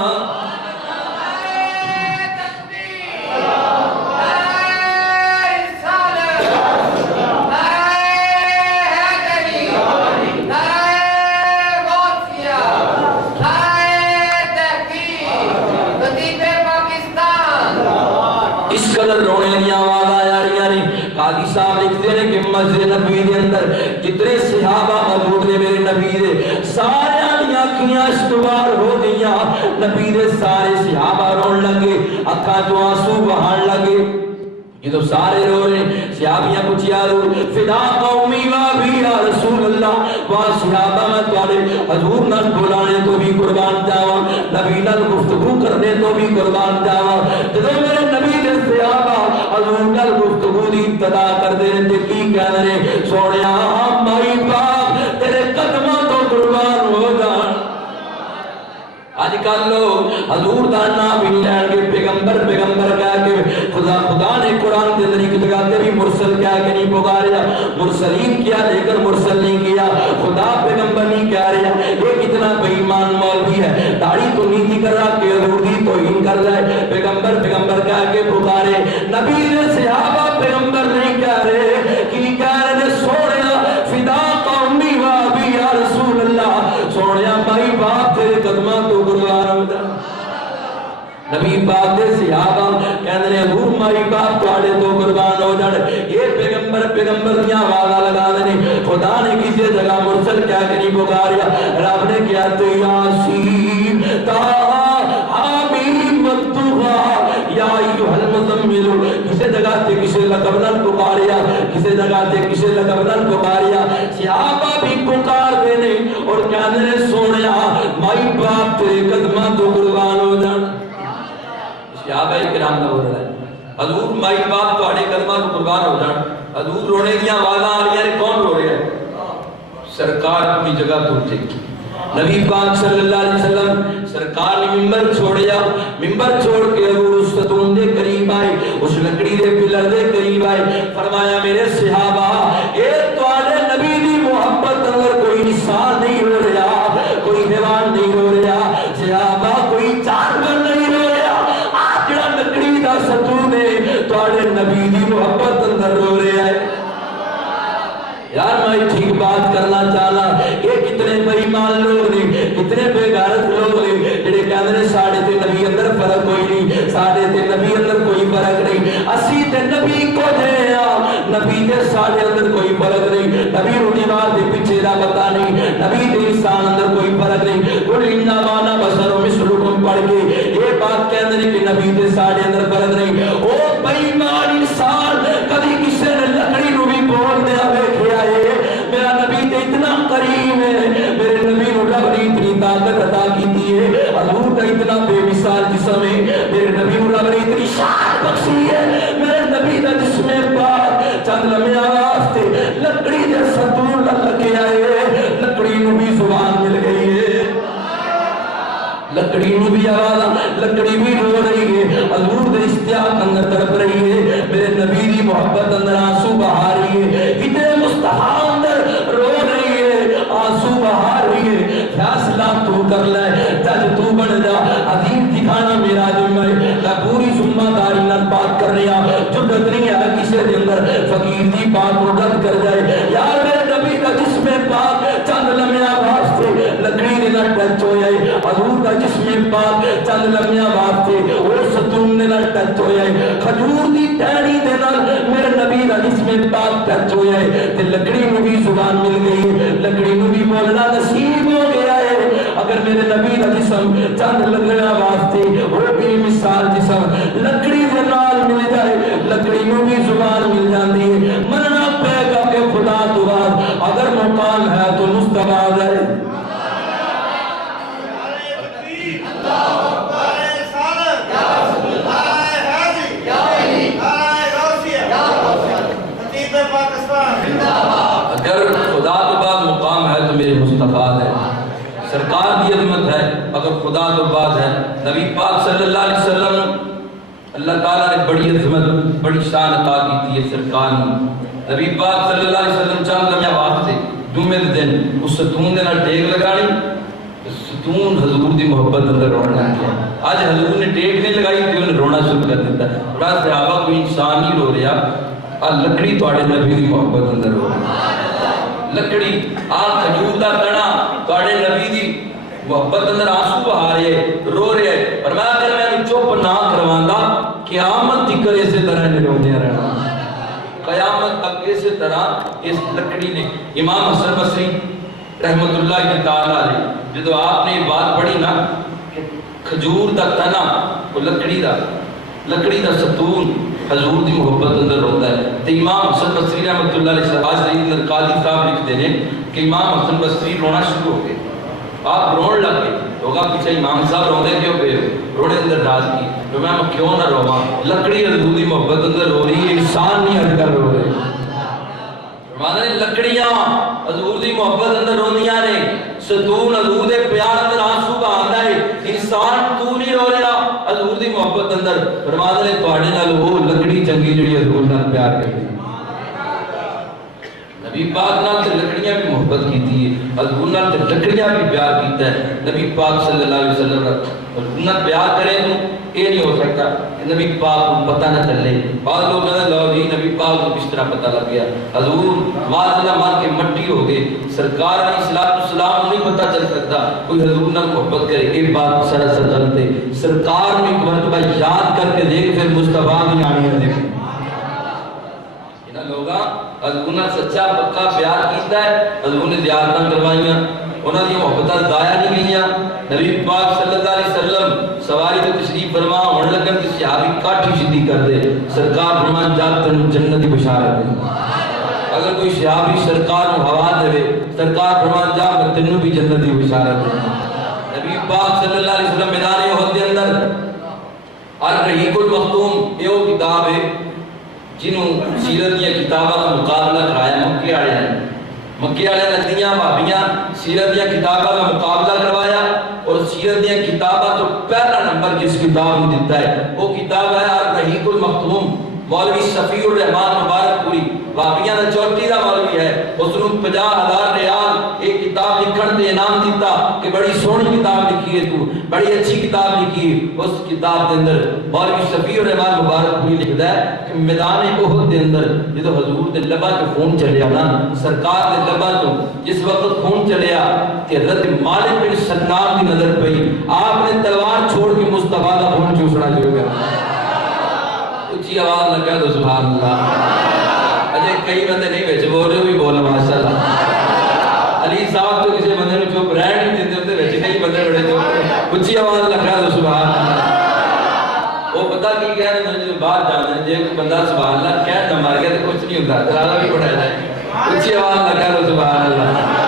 قاضی صاحب لکھتے ہیں کہ مسجد نبوی دے اندر جتنے صحابہ موجود نے میرے نبی دے سارے دیاں اکھیاں اشکبار ہو گئیاں، نبی دے سارے صحابہ رون لگے، اکھاں چوں آنسو بہان لگے۔ یہ تو سارے رو رہے ہیں، صحابیاں کچھ یارو فدا قومی وابی یا رسول اللہ، وہاں صحابہ میں توڑے حضور نال بلانے تو بھی قربان جاواں، نبی نال گفتگو کرنے تو بھی قربان جاواں۔ جدو میرے نبی دے صحابہ حضور نال گفتگو دی ابتدا کر دے تے کی کہہ رہے، سونیا مائی باپ تیرے قدموں تو قربان ہو جان۔ آج کل لوگ حضور دا نام بھی لین کے پیغمبر پیغمبر کہہ کے خدا نے قرآن کے اندر ایک جگہ تے بھی مرسل کہہ کے نہیں پکاریا، مرسلین کیا لیکن مرسل نہیں کیا، خدا پیغمبر نہیں کہہ رہا۔ یہ کتنا بے ایمان مولوی ہے، داڑھی تو نیتی کر رہا کہ حضور دی توہین کر رہا ہے، پیغمبر پیغمبر کہہ کے پکارے، نبی نے صحابہ پیغمبر نہیں کہہ رہے، کی کہہ رہے سونیا فدا قومی وابی یا رسول اللہ، سونیا بھائی باپ تیرے قدمہ تو قربان ہو جا۔ نبی پاک دے صحابہ کہندے نے حضور مائی باپ تواڈے تو قربان ہو جان۔ یہ پیغمبر دیاں آوازاں لگا دے خدا نے کسی جگہ مرسل کیا کہ نہیں پکاریا، رب نے کیا تو یاسین تاہا حامیم والطغا یا ایھا المزمل، کسی جگہ تے کسی لقب نال پکاریا، کسی جگہ تے کسی لقب نال پکاریا، صحابہ بھی پکار دے نے اور کہندے نے سونیا مائی باپ تیرے قدماں تو قربان ہو جان۔ صحابہ کرام دا ہو رہا ہے، حضور مائی باپ تواڈے قدماں تو قربان ہو جان۔ حضور رونے دیاں آوازاں آ رہی ہیں، کون رو رہا ہے؟ سرکار اپنی جگہ تو اٹھے، نبی پاک صلی اللہ علیہ وسلم سرکار نے ممبر چھوڑیا، ممبر چھوڑ کے حضور اس ستون دے قریب آئے، اس لکڑی دے پلر دے قریب آئے، فرمایا میرے صحابہ اے تواڈے نبی دی محبت اندر کوئی انسان نہیں ہو رہا، کوئی حیوان نہیں ہو رہا، صحابہ کوئی جانور نہیں ہو رہا، آج جڑا لکڑی دا ستون ہے تواڈے نبی دی محبت اندر رو رہا ہے۔ یار میں ٹھیک بات کرنا چاہنا، یہ کتنے بے ایمان لوگ نے، کتنے بے غیرت لوگ نے جڑے کہندے نے ساڈے تے نبی اندر فرق کوئی نہیں، ساڈے تے نبی اندر کوئی فرق نہیں، اسی تے نبی کو جے ہاں، نبی تے ساڈے اندر کوئی فرق نہیں، نبی نوں دیوار دے پیچھے دا پتہ نہیں، نبی تے انسان اندر کوئی فرق نہیں۔ قل انما انا بشر مثلکم پڑھ کے یہ بات کہندے نے کہ نبی تے ساڈے اندر فرق نہیں۔ او بے ایمان انسان کبھی کسی نے لکڑی نوں بھی بول دیا ویکھیا ہے، میرا نبی تے اتنا قریب ہے، میرے نبی نوں رب نے اتنی طاقت عطا کی ہے، حضور کا اتنا بے مثال جسم ہے، میرے نبی نوں رب نے اتنی شان بخشی ہے، میرے نبی دا جسم پاک چند لمحے واسطے لکڑی دے ستون لگیا ہے، لکڑی نو بھی آواز لکڑی بھی رو رہی ہے حضور دے اشتیاق اندر تڑپ رہی ہے میرے نبی دی محبت اندر آنسو بہا رہی ہے اتنے مصطفیٰ اندر رو رہی ہے آنسو بہا رہی ہے فیصلہ تو کر لے جج تو بن جا عظیم دکھانا میرا ذمہ ہے میں پوری ذمہ داری نال بات کر رہا جو نہیں ہے کسی دے اندر فقیر دی بات کو رد کر جائے یار میرے نبی کا جسم پاک چند لمحہ واسطے لکڑی دے نال ٹچ ہو جائے حضور کا جسم پاک چند لمحہ واسطے اور ستون دے نال ٹچ ہو جائے کھجور دی ٹہنی دے نال میرے نبی کا جسم پاک ٹچ ہو جائے تے لکڑی نو بھی زبان مل گئی لکڑی نو بھی بولنا نصیب ہو گیا ہے اگر میرے نبی کا جسم چند لمحہ واسطے وہ بھی مثال جسم لکڑی دے نال مل جائے لکڑی نو بھی زبان مل جاندی ہے مننا پے گا کہ خدا تو بعد اگر مقام ہے تو مصطفیٰ ہے اگر خدا تو بعد مقام ہے تو میرے مصطفیٰ ہے سرکار کی عظمت ہے اگر خدا تو بعد ہے نبی پاک صلی اللہ علیہ وسلم اللہ تعالیٰ نے بڑی عظمت بڑی شان عطا کی تھی سرکار نے نبی پاک صلی اللہ علیہ وسلم چند لمحہ واسطے جمعے دے دن اس ستون دے نال ٹیک لگانی ستون حضور دی محبت اندر رونا کیا آج حضور نے ٹیک نہیں لگائی تو انہیں رونا شروع کر دیتا ہے بڑا صحابہ کوئی انسان نہیں رو رہا لکڑی توڑے نبی دی محبت اندر رو رہی لکڑی کھجور دا تنا توڑے نبی دی محبت اندر آنسو بہا رہے رو رہے فرمایا اگر میں چپ نہ کرواندا قیامت تک اسی طرح نے رونے رہنا قیامت تک اسی طرح اس لکڑی نے امام حسن بصری رحمت اللہ کی تعالیٰ علیہ جدو آپ نے بات پڑھی نا کھجور دا تنا وہ لکڑی دا ستون حضور دی محبت اندر ہوتا ہے تو امام حسن بصری رحمت اللہ علیہ شہباز سعید قاضی صاحب لکھتے ہیں کہ امام حسن بصری رونا شروع ہو گئے آپ رون لگ گئے لوگا پیچھے امام صاحب رونے کیوں پہ رونے اندر راز کی تو میں کیوں نہ رواں لکڑی حضور دی محبت اندر رو رہی ہے انسان نہیں ہٹ کر رو رہے فرماتے ہیں لکڑیاں حضور دی محبت اندر روندیاں نے ستون حضور دے پیار اندر آنسو بہاندا ہے انسان تو نہیں رو رہا حضور دی محبت اندر فرماتے ہیں تواڈے نال وہ لکڑی چنگی جڑی حضور نال پیار کرਦੀ نبی پاک نال تے لکڑیاں بھی محبت کیتی ہے حضور نال تے لکڑیاں بھی پیار کیتا ہے نبی پاک صلی اللہ علیہ وسلم حضور نال پیار کرے تو یہ نہیں ہو سکتا کہ نبی پاک کو پتہ نہ چلے بعض لوگ کہتے ہیں لو جی نبی پاک کو کس طرح پتہ لگ گیا حضور ماذ اللہ مار کے مٹی ہو گئے سرکار علیہ السلام نہیں پتہ چل سکتا کوئی حضور نال محبت کرے یہ بات سراسر غلط ہے سرکار میں ایک مرتبہ یاد کر کے دیکھ پھر مصطفیٰ کی آنی ہے دیکھ لوگا حضور نے سچا پکا پیار کیتا ہے حضور نے زیارتاں کروائیاں انہاں دی محبتاں ضائع نہیں گئیاں نبی پاک صلی اللہ علیہ وسلم سواری تے تشریف فرما ہون لگن تے صحابی کاٹھی سیدھی کر دے سرکار فرمان جا تینوں جنت دی بشارت دے اگر کوئی صحابی سرکار کو ہوا دے سرکار فرمان جا میں تینوں بھی جنت دی بشارت دے نبی پاک صلی اللہ علیہ وسلم میدان احد کے اندر الرحیق المختوم یہ کتاب ہے جنہوں سیرت دیا کتابہ کا مقابلہ کرایا مکے والے ندیاں بھابیاں سیرت دیا کتابہ کا مقابلہ کروایا اور سیرت دیا کتابہ تو پہلا نمبر جس کتاب میں دیتا ہے وہ کتاب ہے الرحیق المختوم مولوی شفیع الرحمان مبارک پوری بھابیاں دا چوٹی دا مولوی ہے اس نے 50,000 ریال ایک کتاب لکھن دے انعام دیتا کہ بڑی سونی کتاب لکھی ہے تو بڑی اچھی کتاب لکھی ہے اس کتاب دے اندر مولوی شفیع الرحمان مبارک پوری لکھدا ہے کہ میدان احد دے اندر جدو حضور دے لبا تو خون چلیا نا سرکار دے لبا تو جس وقت خون چلیا کہ حضرت مالک بن سنان دی نظر پئی آپ نے تلوار چھوڑ کے مصطفیٰ کا خون چوسنا شروع کیا اچھی آواز نہ کہہ دو سبحان اللہ اجے کئی بندے نہیں وچ بول رہے بھی بول ماشاءاللہ علی صاحب تو کسی بندے نو چپ رہن نہیں دیندے ہوندے وچ کئی بندے بڑے چپ اچھی آواز نہ کہہ دو سبحان اللہ وہ پتہ کی کہہ رہے ہیں باہر جاندے جے کوئی بندہ سبحان اللہ کہہ نہ مار گیا تو کچھ نہیں ہوندا ترالا بھی پڑھا جائے اچھی آواز نہ کہہ دو سبحان اللہ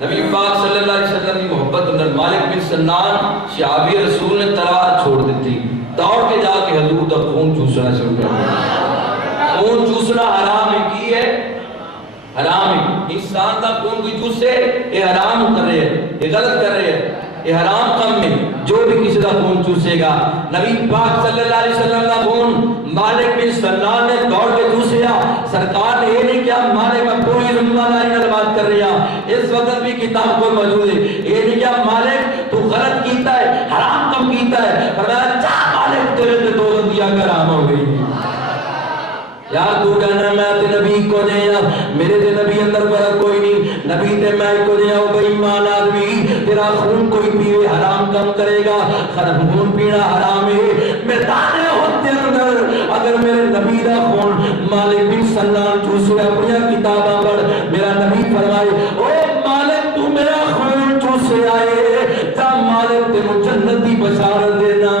نبی پاک صلی اللہ علیہ وسلم کی محبت اندر مالک بن سنان صحابی رسول نے تلوار چھوڑ دی دوڑ کے جا کے حضور کا خون چوسنا شروع کر دیا خون چوسنا حرام ہے کی ہے حرام ہے انسان کا خون کوئی چوسے یہ حرام کر رہے ہیں یہ غلط کر رہے ہیں یہ حرام کم میں جو بھی کسی کا خون چوسے گا، نبی پاک صلی اللہ علیہ وسلم کا خون مالک بن سنان نے دوڑ کے چوسیا، سرکار نے یہ نہیں کیا مالک میں پوری ذمہ داری نال بات کر رہا، اس وقت بھی کتاب کو موجود ہے، یہ نہیں کیا مالک تو غلط کیتا ہے، حرام کم کیتا ہے، فرمایا چاہ مالک تیرے تے دو دیا کرام ہو گئی۔ یار تو کہنا میں تے نبی کو جیا، میرے تے نبی اندر فرق کوئی نہیں، نبی تے میں کو جیا، او بے ایمان آدمی تیرا خون کوئی پیوے حرام کم کرے گا، خون پینا حرام ہے، میدان ہوتے اندر اگر میرے نبی دا خون مالک بن سنان چوسے اپنی کتاباں پڑھ، میرا نبی فرمائے او مالک تو میرا خون چوسے آئے تا مالک تے جنت دی بشارت دینا۔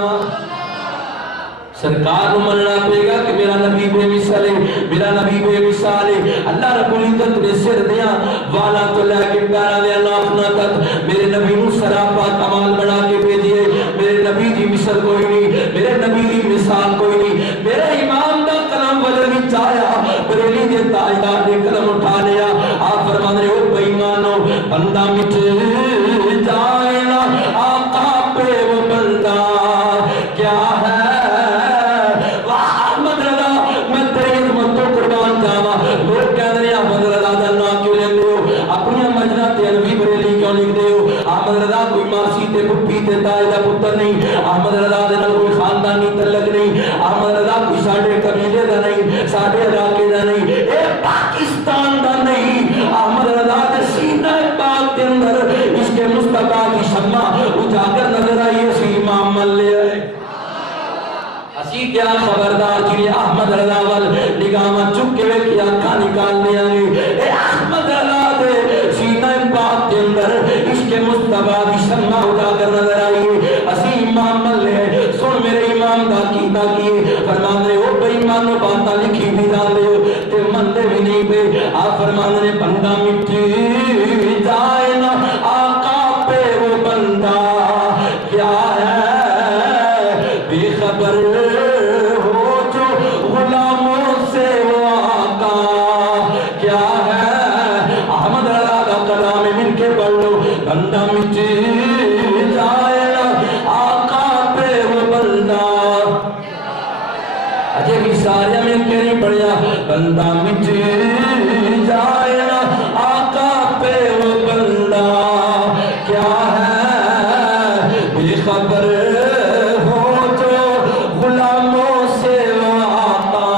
سرکار کو مننا پے گا کہ میرا نبی بے مثال ہے، میرا نبی بے مثال ہے۔ اللہ رب العزت نے سر دیا والا تو لے کے پیارا دیا نافنا تک میرے نبی نو سراپا کمال بنا کے بھیجئے، میرے نبی دی مثال کوئی نہیں، میرے نبی دی مثال کوئی نہیں، میرے امام دا کلام بدل چایا، بریلی دے تاجدار نے قلم اٹھا لیا، آپ فرمان رہے ہو بے ایمانو بندہ مٹ جائے نا آقا پہ وہ بندہ کیا ہے، لوگ کہہ رہے ہیں احمد رضا دا نام کیوں لیندے ہو، اپنی مجنہ تے علوی بریلی کیوں لکھ دے ہو، احمد رضا کوئی ماسی تے پھپھی تے تائی دا پتر نہیں، احمد رضا دے نال کوئی خاندانی تعلق نہیں، احمد رضا کوئی ساڈے قبیلے دا نہیں، ساڈے علاقے دا نہیں، اے پاکستان دا نہیں، احمد رضا دے سینہ پاک دے اندر عشق مصطفیٰ کی شمع اجاگر نظر آئی، اسی امام ملے آئے اسی کیا خبردار جنہیں احمد رضا وال نگاہ چکے ہوئے کی آنکھا نکالنے آئے، اے احمد رضا دے سینہ پاک کے اندر عشق مصطفیٰ کی شمع اٹھا کر نظر آئیے، اسی امام ملے سن میرے امام دا کیتا کیے، فرمان رہے ہو بے ایمانو باتاں لکھی بھی جان دے ہو تے مندے بھی نہیں پہ، آپ فرمان رہے بندہ مٹ جائے نا آقا پہ وہ بندہ کیا ہے بے خبر بندہ مٹ جائے نا آقا پہ وہ بندہ، اجے بھی سارے میں کہیں پڑھیا، بندہ مٹ جائے نا آقا پہ وہ بندہ کیا ہے بے خبر ہو جو غلاموں سے وہ آقا،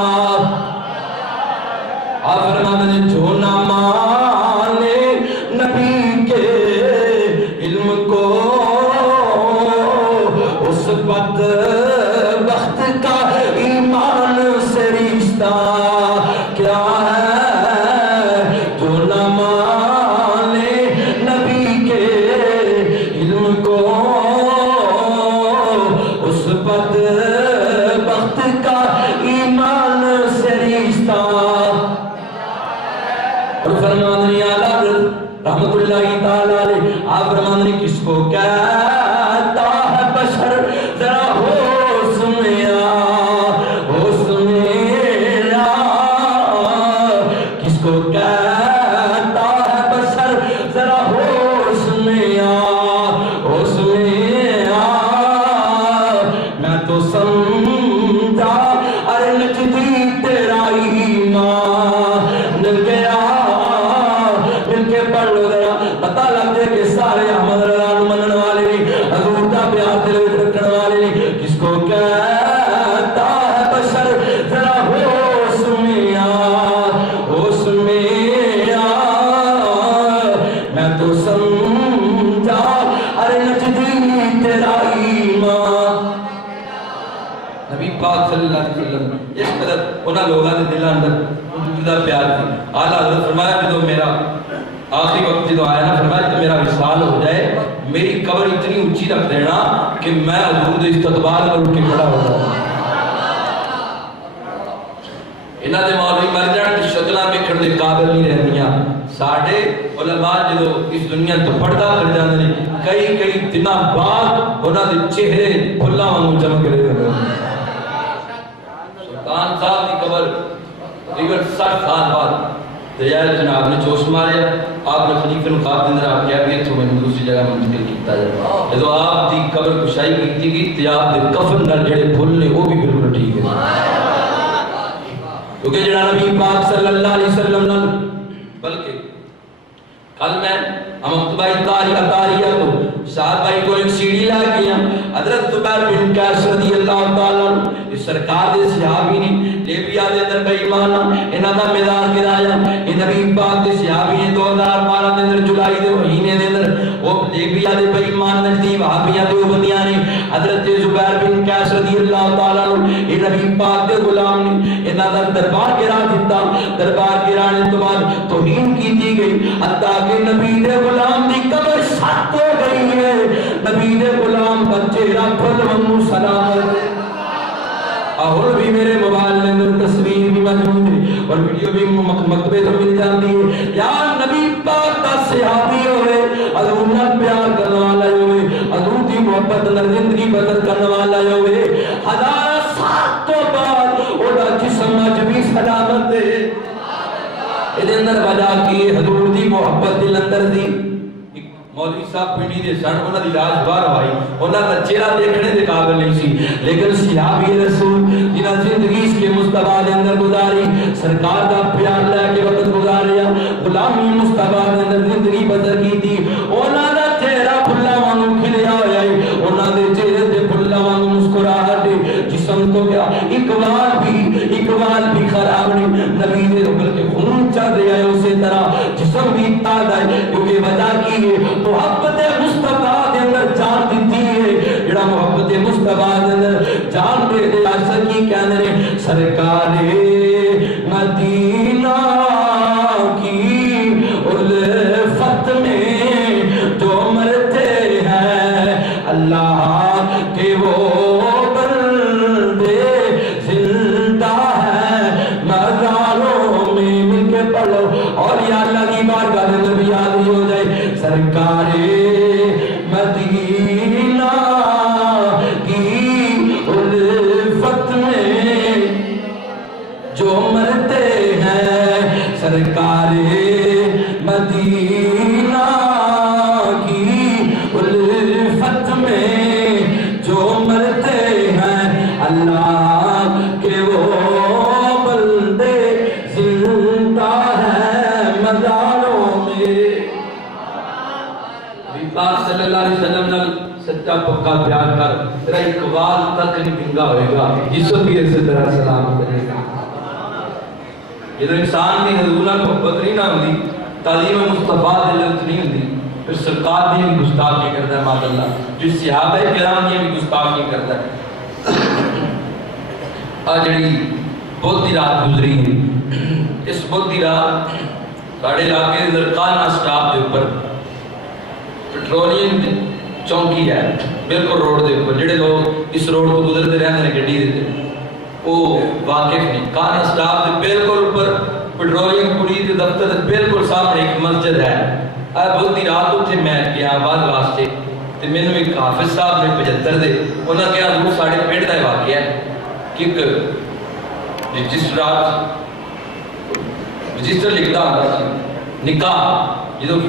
آپ فرماتے ہیں جو نہ مانے نبی کے علم کو اس بد بخت کا ایمان سے رشتہ کیا ہے، جو نہ مانے نبی کے علم کو اس بد بخت کا ایمان سے رشتہ، اور فرمان ریاض رحمت اللہ تعالیٰ علیہ آپ فرمان رہے کس کو کہتا ہے بشر ذرا ہوش میں آ، کس کو کہتا ہے بشر ذرا ہوش میں آ، میں تو سمجھا ارے نجدی تیرا ایمان مل گیا، پڑھ لو ذرا پتہ لگ جائے کہ سارے احمد رضا نو منن والے نہیں، حضور دا پیار دل وچ رکھن والے نہیں، کس کو کہتا ہے بشر ذرا ہوش میں آ، میں تو سمجھا ارے نجدی تیرا ایمان۔ نبی پاک صلی اللہ علیہ وسلم اس قدر انہاں لوگاں دے دلاں اندر دا پیار تھی، اعلیٰ حضرت فرمایا کہ تو میرا آخری وقت جو آیا نا فرمایا کہ میرا وصال ہو جائے، میری قبر اتنی اونچی رکھ دینا کہ میں حضور دے استقبال پر اٹھ کے کھڑا ہو جاؤں۔ انہاں دے مولوی مر جان تے شکلاں ویکھن دے قابل نہیں رہندیاں، ساڈے علماء جدوں اس دنیا تو پردہ کر جاندے نے کئی دناں بعد انہاں دے چہرے پھلاں وانگوں چمک رہے ہوندے نے۔ سلطان صاحب دی قبر تقریباً 60 سال بعد دریائے جناب نے جوش ماریا، آپ نے خلیفے نو خواب اندر آپ کیا بھی اتھو میں دوسری جگہ منتقل کیتا جائے، جدو آپ دی قبر کشائی کیتی گئی تے آپ دے کفن نال جڑے پھل نے وہ بھی بالکل ٹھیک ہے، کیونکہ جڑا نبی پاک صلی اللہ علیہ وسلم نال بلکہ کل میں مکتبہ تاریہ کو ساتھ بھائی کو ایک سیڑھی لا گیا، حضرت زبیر بن قیس رضی اللہ تعالیٰ اس سرکار دے صحابی نے لیبیا دے اندر بے ایمانا انہاں دا میدان گرایا، یہ نبی پاک دے صحابی نے 2012 دے اندر جولائی دے مہینے دے اندر وہ لیبیا دے بے ایمان نزدی وہابیاں دے بندیاں نے حضرت زبیر بن قیس رضی اللہ تعالیٰ یہ نبی پاک دے غلام نے انہاں دا دربار گرا دیتا، دربار گرانے تو بعد توہین کی گئی، حتیٰ کہ نبی دے غلام دی قبر سخت ہو گئی ہے، نبی دے غلام بچے رکھل منو سلامت، اور بھی میرے موبائل میں اندر تصویر بھی موجود ہے اور ویڈیو بھی مکتبے تو مل جاتی ہے، یا نبی پاک دا صحابی ہوئے، حضور نال پیار کرنے والا ہوئے، حضور دی محبت نال زندگی بسر کرنے والا ہوئے، ہزار سال تو بعد او دا جسم اج بھی سلامت ہے، یہ اندر وجہ کی حضور دی محبت دل اندر دی۔ مولوی صاحب پنڈی دے سن، انہاں دی لاش باہر آئی، انہاں دا چہرہ دیکھنے دے قابل نہیں سی، لیکن صحابی رسول جنہاں زندگی اس کے مصطفیٰ دے اندر گزاری، سرکار دا پیار لے کے وقت گزاریا، غلامی مصطفیٰ دے اندر زندگی بسر کی تھی، انہاں دا چہرہ پھلا وانگو کھلیا ہویا ہے، انہاں دے چہرے تے پھلا وانگو مسکراہٹ ہے، جسم تو کیا اقبال بھی خراب نہیں، نبی دے بلکہ خون چل رہا ہے، اسی طرح جسم بھی تازہ ہے، کیونکہ وجہ کی ہے محبت مصطفیٰ دے اندر جان دیتی ہے، جڑا محبت مصطفیٰ دے اندر جان دے دے ایسا کی کہنے ہیں سرکار مدینہ کی الفت میں جو مرتے ہیں اللہ کے وہ بندے زندہ ہیں مزاروں میں مل کے پڑھو، اور یا اللہ کی بارگاہ میں بھی یاد ہو جائے سرکار مدینہ کی الفت میں جو مرتے ہیں، سرکار مدینہ کی الفت میں جو مرتے ہیں اللہ کے وہ بندے زندہ ہیں مزاروں میں۔ پاک صلی اللہ علیہ وسلم نال سچا پکا پیار کر، تیرا اقبال تک نہیں بنگا ہوئے گا، جسم بھی اسی طرح سلام کرے گا۔ جب انسان کی حضور نال محبت نہیں نہ ہوندی، تعلیم مصطفیٰ دلت نہیں ہوندی، پھر سرکار بھی گستاخی کرتا ہے ماد اللہ، جو صحابہ کرام یہ بھی گستاخی کرتا ہے۔ آج جڑی بہت ہی رات گزری ہے، اس بہت ہی رات ساڑھے علاقے اندر کانا سٹاپ دے اوپر پیٹرولیم چونکی ہے، بالکل روڈ دے اوپر، جڑے لوگ اس روڈ کو گزرتے رہتے ہیں گڈی دے وہ واقف نہیں، کانا سٹاپ دے بالکل اوپر پیٹرولیم پولیس کے دفتر دے بالکل سامنے ایک مسجد ہے۔ بہت ہی رات اتنے میں گیا آواز واسطے، تے مینوں ایک حافظ صاحب نے 75 دے انہاں کہا حضور ساڈے پنڈ دا واقعہ ہے کہ جس رات رجسٹر لکھتا ہوتا سی نکاح، جدو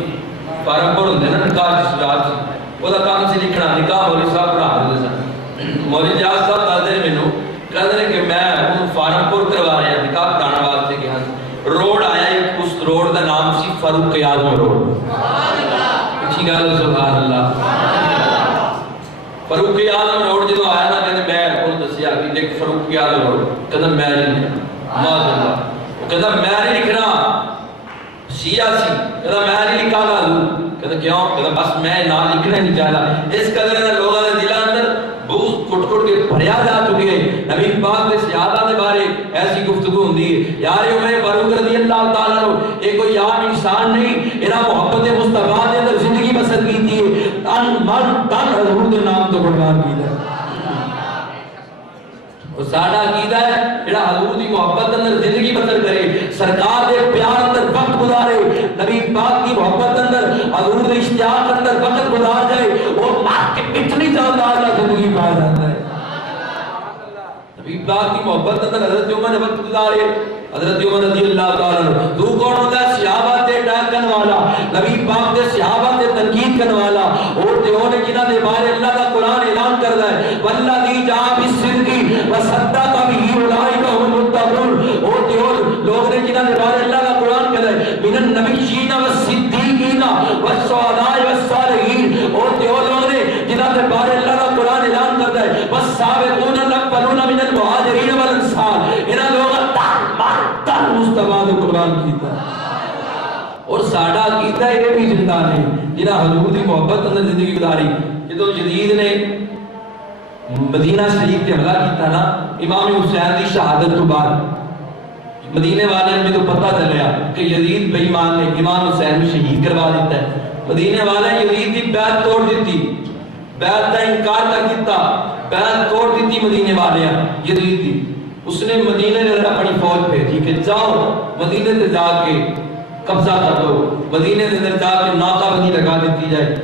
فارم پر ہوندے نا نکاح جس رات وہ کام سے لکھنا نکاح مولوی صاحب پڑھا دے سن، مولوی جاز صاحب دسدے نے مینوں کہندے کہ میں فارم پر کروا رہا نکاح کرانے واسطے گیا، روڈ آیا اس روڈ کا نام سی فاروق اعظم روڈ، اچھی گل سبحان اللہ، فاروق اعظم روڈ جدو آیا نا کہندے میں انہوں دسیا کہ دیکھ فاروق اعظم روڈ، کہندا میں نہیں لکھنا، ماذ اللہ، کہندا میں نہیں لکھنا، شیعہ سی، کہندا میں نہیں لکھا گا، کہندا کیوں، کہندا بس میں نام لکھنا نہیں چاہتا، اس قدر نے لوگوں کے دل اندر بغض کٹ کٹ کے بھریا جا چکے، نبی پاک کے صحابہ کے بارے ایسی گفتگو ہوندی ہے، یار عمر فاروق رضی اللہ تعالیٰ عنہ یہ کوئی عام انسان نہیں، انہاں محبت مصطفیٰ کے اندر زندگی بسر کی تھی، تن من تن حضور کے نام تو قربان کیتا ہے، اور ساڈا عقیدہ ہے جڑا حضور دی محبت اندر زندگی بسر کرے، سرکار دے پیار اندر وقت گزارے، نبی پاک کی محبت اندر حضور دے اشتیاق اندر وقت گزار جائے، وہ مار کے اتنی زیادہ اللہ زندگی پا جاتا ہے۔ نبی پاک کی محبت اندر حضرت عمر نے وقت گزارے، حضرت عمر رضی اللہ تعالیٰ عنہ تو کون ہوتا ہے؟ صحابہ تے ڈاکن والا، نبی پاک دے صحابہ تے تنقید کرنے والا، اور تے ہونے جنہاں دے بارے اللہ کا قرآن اعلان کردا ہے والذی جاء بالصدق وصدق بہ اولئک هم المتقون، اور تے لوگ نے جنہاں دے بارے اللہ کا قرآن کہتا ہے من النبیین والصدیقین والشہداء والصالحین، اور تے لوگ نے جنہاں دے بارے اللہ کا قرآن اعلان کرتا ہے والسابقون الاولون من المہاجرین والانصار، انہاں لوگوں تن مصطفیٰ نے قربان کیتا اور ساڈا کیتا یہ بھی زندہ نے جنہاں حضور دی محبت اندر زندگی گزاری۔ جدو یزید نے مدینہ شریف تے حملہ کیتا نا امام حسین دی شہادت تو بعد مدینے والے میں تو پتہ چلیا کہ یزید بے ایمان نے امام حسین کو شہید کروا دیتا ہے۔ مدینے والے یزید دی بیعت توڑ دیتی، بیعت کا انکار کر دیتا، بیعت توڑ دیتی مدینے والے یزید دی۔ اس نے مدینے نے اپنی فوج بھیجی کہ جاؤ مدینے سے جا کے قبضہ کر دو، مدینے سے جا کے ناکہ بندی لگا دیتی جائے۔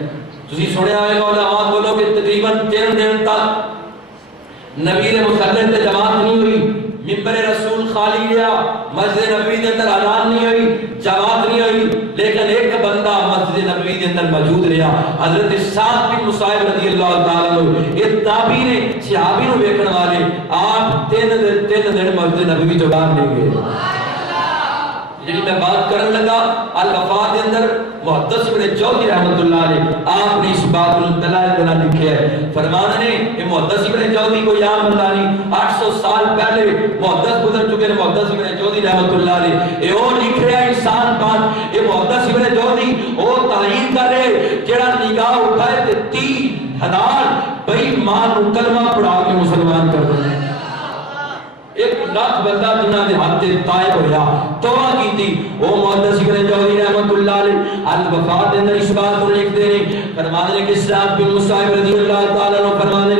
تسی سنیا ہوئے گا علماء بولو کہ تقریباً 3 دن تک نبی نے مسلح سے جماعت نہیں ہوئی، ممبر رسول خالی گیا، مسجد نبوی کے اندر اعلان نہیں ہوئی، جماعت نہیں ہوئی، لیکن ایک بندہ مسجد نبوی کے اندر موجود رہا، حضرت سعد بن مصعب رضی اللہ تعالیٰ عنہ۔ یہ تابعی نے صحابی نو ویکھن والے آپ 3 دن مسجد نبوی تو باہر لے گئے۔ جی میں بات کرنے لگا الوفات کے اندر محدث ابن جوزی رحمت اللہ علیہ آپ نے اس بات کو دلائل لکھے ہے، فرمانا نے یہ محدث ابن جوزی کو یاد اللہ نہیں 800 سال پہلے محدث گزر چکے ہیں، محدث ابن جوزی رحمت اللہ علیہ یہ اور لکھ رہا ہے انسان بات، یہ محدث ابن جوزی اور تعین کر رہے جڑا نگاہ اٹھائے تے 30,000 بے ایمان کلمہ پڑھا کے مسلمان کر دیں۔ 1,00,000 بندہ جنہ دے ہاتھ تے طائب ہویا توبہ کی تھی، وہ محدث ابن جوزی رحمت اللہ علیہ الوفات کے اندر اس بات کو لکھ دے رہے، فرمانے کہ سعد بن مصعب رضی اللہ تعالیٰ عنہ فرمانے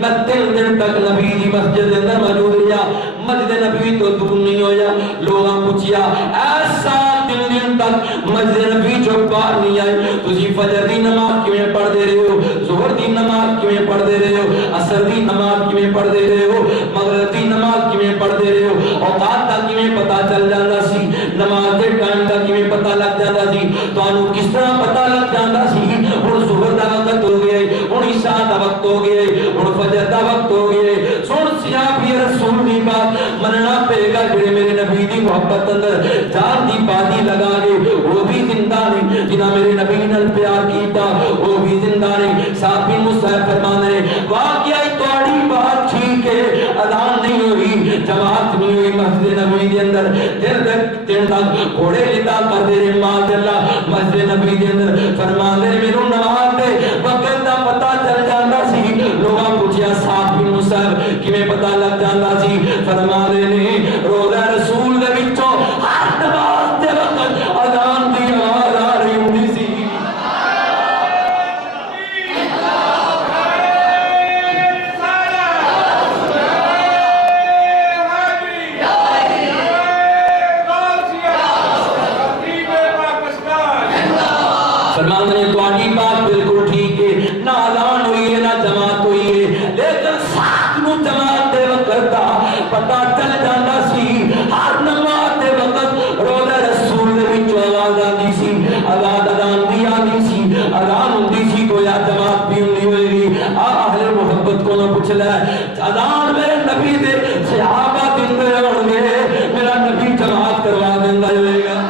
میں 3 دن تک نبی دی مسجد کے اندر موجود رہا، مسجد نبوی تو دور نہیں ہویا، لوگاں پوچھیا ایسا 3 دن تک مسجد نبوی جو باہر نہیں آئے، تسی فجر دی نماز کیویں پڑھ دے رہے ہو، ظہر دی نماز کیویں پڑھ دے رہے ہو، عصر دی نماز کیویں پڑھ دے رہے ہو، مغرب دی نماز کیویں پڑھ دے رہے ہو، اوقات کا کیویں پتہ چل جاتا سی، نماز دے ٹائم کا کیویں پتہ لگ جاتا سی، تانوں کس طرح پتہ لگ جاتا سی؟ ہن ظہر دا وقت ہو گیا، ہن عشاء دا وقت ہو گیا، ہن فجر دا وقت ہو گیا، سن صحابی رسول دی بات مننا پے گا، جڑے میرے نبی دی محبت اندر جان دی بازی لگا گئے وہ بھی زندہ نہیں، جنہاں میرے نبی نال پیار کیتا وہ بھی زندہ نہیں۔ سعد بن مصعب فرمانے واقعی تہاڈی بات ٹھیک ہے، اذان نہیں ہوئی، جماعت نہیں ہوئی مسجد نبوی کے اندر، دن تک گھوڑے لتا کر دے رہے ماذ اللہ مسجد نبوی کے اندر، فرمانے میرے نماز دے وقت دا پتہ چل جاتا سی، لوگاں پوچھیا سعد بن مصعب کیویں پتہ لگ جاتا سی؟ فرمانے نے روزہ رسول دے وچوں ہر نماز دے وقت اذان دی آواز آ رہی ہوندی سی۔ فرمانے نے تہاڈی بات بالکل ٹھیک ہے، نہ اذان ہوئی ہے نہ جماعت ہوئی ہے، لیکن ساتھ نو جماعت دے وقت دا پتہ چل جاتا سی، ہر نماز دے وقت روزہ رسول دے وچوں آواز آندی سی، اذان دی آندی سی، اذان ہوندی سی، گویا جماعت بھی ہوندی ہوئے گی۔ اہل محبت کو نہ پوچھ لے اذان میرے نبی دے صحابہ دیندے ہون گے، میرا نبی جماعت کروا دیندا ہوئے گا،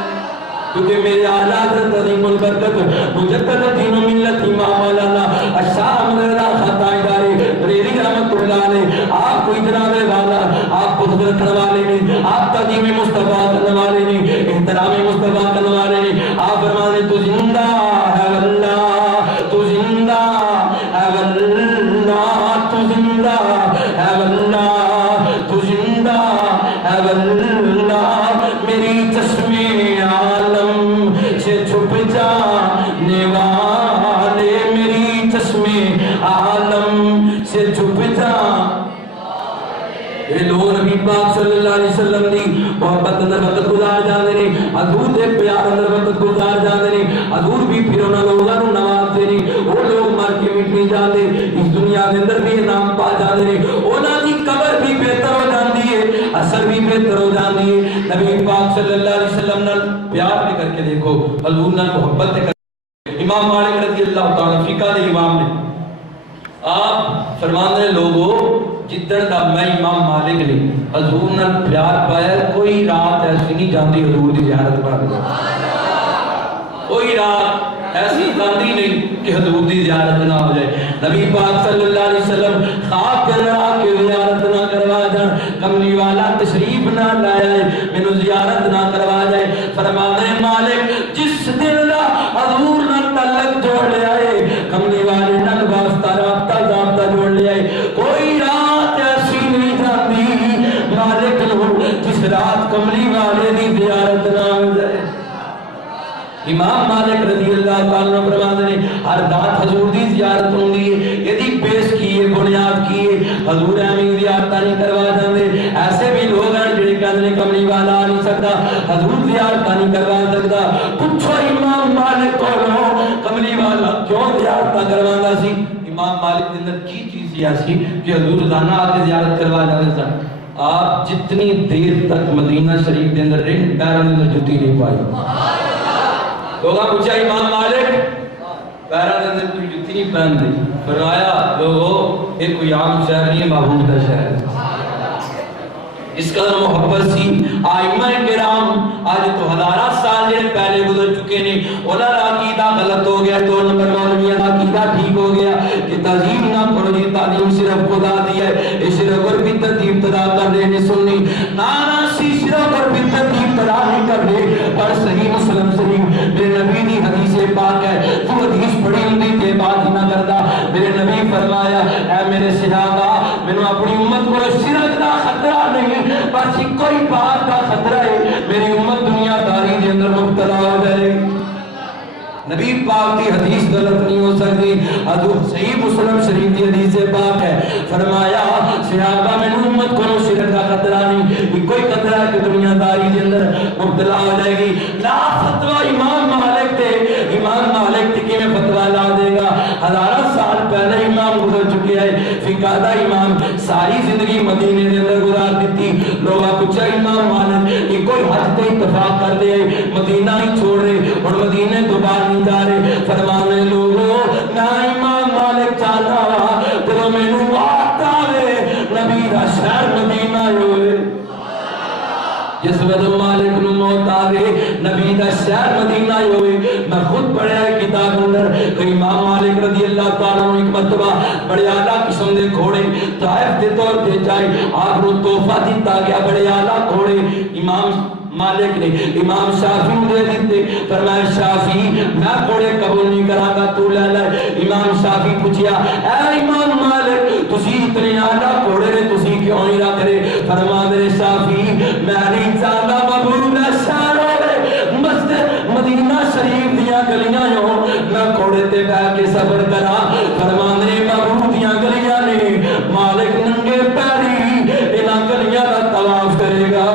کیونکہ میرے اعلیٰ حضرت عظیم البرکت مجدد دین و ملت امام مولانا الشاہ مرزا خطائی داری بریلی رحمت اللہ علیہ آپ کو جناب والا، آپ کو حضرت کرنے والے نہیں، آپ تعظیم مصطفیٰ کرنے والے نہیں، احترام مصطفیٰ کرنے والے نہیں، آپ فرمانے تو زندہ ہے واللہ، تو زندہ ہے واللہ، تو زندہ ہے واللہ، تو زندہ ہے واللہ، میری چشمے عالم سے چھپ جانے والے، میری چشمے عالم سے چھپ جا۔ یہ لوگ نبی پاک صلی اللہ علیہ وسلم دی محبت اندر وقت گزار جاندے نے، حضور دے پیار اندر وقت گزار جاندے نے، حضور بھی پھر انہاں لوگاں نوں نوازدے نے، وہ لوگ مر کے مٹ نہیں جاندے، اس دنیا دے اندر بھی انعام پا جاندے نے، انہاں دی قبر بھی بہتر ہو جاندی ہے، اثر بھی بہتر ہو جاندی ہے۔ نبی پاک صلی اللہ علیہ وسلم نال پیار بھی کر کے دیکھو، حضور نال محبت کر کے۔ امام مالک رضی اللہ تعالیٰ فقہ دے امام نے، آپ فرماندے لوگو جدن دا میں امام مالک نے حضور نال پیار پایا، کوئی رات ایسی نہیں جاندی حضور دی زیارت پر، کوئی رات ایسی جاندی نہیں کہ حضور دی زیارت نہ ہو جائے۔ نبی پاک صلی اللہ علیہ وسلم خواب کے اندر کے زیارت نہ کروا جائے، کملی والا تشریف نہ لائے، مینوں زیارت نہ کروا جائے۔ فرماندے مالک جس دن دا حضور نال تعلق جوڑ لے آئے، کملی والے نال واسطہ رابطہ ذابطہ جوڑ لے آئے، کوئی رات ایسی نہیں جاندی مالک لو جس رات کملی والے دی زیارت نہ ہو جائے۔ امام مالک رضی اللہ تعالیٰ عنہ فرماتے ہیں ہر رات حضور دی زیارت ہوندی ہے، یہ دی بیس کیے بنیاد کیے، حضور امین زیارت نہیں کروا جاندے۔ ایسے بھی لوگ ہیں جڑے کہندے نے کملی والا آ نہیں سکتا، حضور زیارت نہیں کروا سکتا۔ پوچھو امام مالک کولوں کملی والا کیوں زیارت کروانا سی؟ امام مالک دے اندر کی چیز یہ سی کہ حضور روزانہ آ کے زیارت کروا جاندے سن۔ آپ جتنی دیر تک مدینہ شریف دے اندر رہے پیروں دے اندر جوتی نہیں پائی۔ لوگاں پوچھا امام مالک پیروں دے اندر کوئی جوتی نہیں پہن دی، فرمایا لوگو یہ کوئی عام شہر نہیں ہے، محبوب کا شہر ہے۔ اس قدر محبت سی آئمہ کرام آج تو ہزارہ سال جڑے پہلے گزر چکے نے، انہاں دا عقیدہ غلط ہو گیا، 2 نمبر مولویوں دا عقیدہ ٹھیک ہو گیا کہ تعظیم نہ کرو جی، تعظیم صرف خدا دی ہے، یہ صرف اور بدعت دی ابتدا کر رہے نے سنی، نانا سی صرف اور بدعت دی ابتدا نہیں کر رہے، پر صحیح مسلم شریف میرے نبی دی حدیث پاک ہے، تو حدیث پڑھی ہوندی تے بات نہ کردا۔ میرے نبی فرمایا اے میرے صحابہ مینوں اپنی امت کو شرک دا خطرہ نہیں، بس کوئی بات کا خطرہ ہے میری امت دنیا داری دے اندر مبتلا ہو جائے۔ نبی پاک کی حدیث غلط نہیں ہو سکتی، حضور صحیح مسلم شریف کی حدیث پاک ہے، فرمایا صحابہ میں امت کو شرک کا خطرہ نہیں، کوئی خطرہ ہے کہ دنیا داری دے اندر مبتلا ہو جائے گی۔ لا فتوہ امام مالک تے، امام مالک تے کہ میں فتوہ لا دے گا، ہزارہ سال پہلے امام گزر چکے ہیں، فقہ دا امام ساری زندگی مدینے دے اندر گزار دیتی۔ لوگا پوچھا امام مالک یہ کوئی حج تے اتفاق کر دے مدینہ ہی چھوڑ رہے اور مدینے دوبارہ نہیں جا رہے، فرمانے لوگوں میں امام مالک چاہتا جب میں نو بات آوے نبی دا شہر مدینہ ہوئے، جس وقت مالک نو موت آوے نبی دا شہر مدینہ ہوئے۔ میں خود پڑھا ہے کتاب اندر کہ امام مالک رضی اللہ تعالیٰ عنہ ایک مرتبہ بڑے اعلیٰ قسم دے گھوڑے طائف دے طور پہ جائے، آپ رو تحفہ دیتا گیا بڑے اعلیٰ گھوڑے، امام مالک نے امام شافعی دے دیتے، فرمایا شافعی میں گھوڑے قبول نہیں کرا گا تو لے لے۔ امام شافعی پوچھیا اے امام مالک تسی اتنے اعلیٰ گھوڑے نے تسی کیوں نہیں رکھ رہے؟ فرما میرے شافعی میں نہیں چاہتا مبرور شہر ہوئے مسجد مدینہ شریف دیاں گلیاں ہوں میں گھوڑے تے بیٹھ کے سفر کرا، فرما میرے مبرور دیاں گلیاں نے مالک ننگے پیری انہاں گلیاں دا طواف کرے گا۔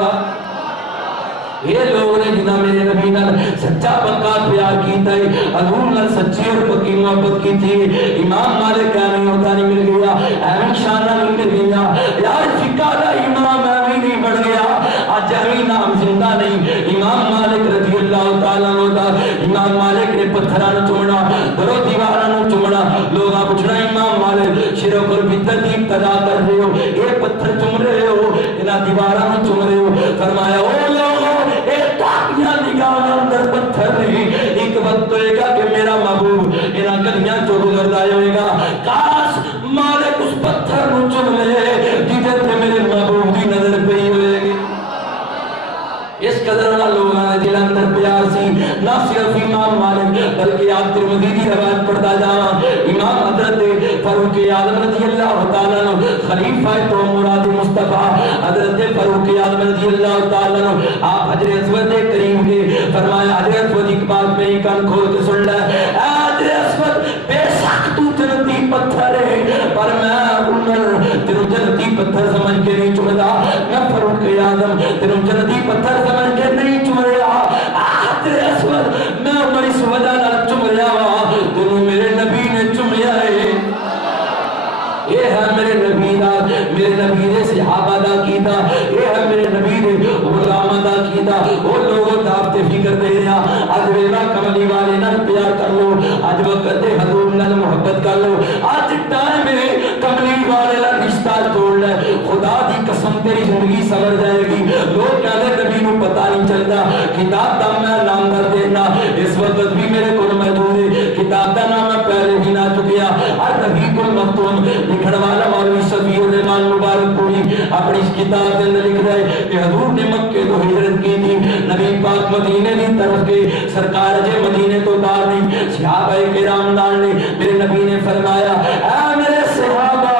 یہ لوگ نے جنہاں میرے نبی نال سچا پکا پیار کیتا ہے، حضور نال سچی اور پکی محبت کی تھی۔ امام مالک ایویں ہوتا نہیں مل گیا، ایویں شانہ نہیں مل گیا، یار فقہ دا امام ایویں نہیں بڑھ گیا، آج ایویں نام زندہ نہیں۔ امام مالک رضی اللہ تعالیٰ عنہ دا امام مالک نے پتھراں نوں چومنا، درو دیواراں نوں چومنا، لوگاں پوچھنا امام مالک شرک اور بدعت دی ابتدا کر رہے ہو، یہ پتھر چوم رہے ہو، انہاں دیواراں نوں چوم رہے ہو۔ فرمایا او لوگو نگاہ اندر پتھر نہیں، ایک وقت ہوئے گا کہ میرا محبوب انہاں گلیاں چو گزردا ہوئے گا، کاش مالک اس پتھر نو چن لے جدے تے میرے محبوب دی نظر پئی ہوئے گی۔ اس قدر نہ لوگاں دے دل اندر پیار سی، نہ صرف امام مالک بلکہ آپ ترمذی دی روایت پڑھتا جاواں، امام حضرت فاروق اعظم رضی اللہ تعالیٰ عنہ خلیفہ تو مراد مصطفیٰ حضرت فاروق اعظم رضی اللہ تعالیٰ عنہ آپ حجر اسود کے قریب گئے، فرمایا حجر اسود ایک بات میری کان کھول کے سن لے، اے حجر اسود بے شک تو جنتی پتھر ہے پر میں عمر تیرو جنتی پتھر سمجھ کے نہیں چمدا، میں فاروق اعظم تیرو جنتی پتھر سمجھ کے نہیں چم رہا، حجر اسود میں عمر اس وجہ نال چم رہا تینوں میرے نبی نے چمیا ہے۔ یہ ہے میرے نبی دا، میرے نبی نے صحابہ دا کیتا، یہ ہے میرے نبی نے علماء دا کیتا۔ ہوئے نا کملی والے نال پیار کر لو اج وقت ہے حضور نال محبت کر لو اج ٹائم ہے کملی والے نال رشتہ توڑ لے خدا دی قسم تیری زندگی سمجھ جائے گی لوگ کہتے نبی نو پتہ نہیں چلتا کتاب دا میں نام کر دینا اس وقت بھی میرے کو موجود ہے کتاب دا نام میں پہلے بھی نہ چکیا الرحیق المختوم لکھن والا مولوی صفی الرحمان مبارک پوری اپنی اس کتاب کے اندر لکھ رہا ہے کہ حضور نے مکے تو ہجرت کی تھی نبی پاک مدینے کی طرف کے سرکار جے مدینے تو باہر نہیں صحابہ کرام نال نے میرے نبی نے فرمایا اے میرے صحابہ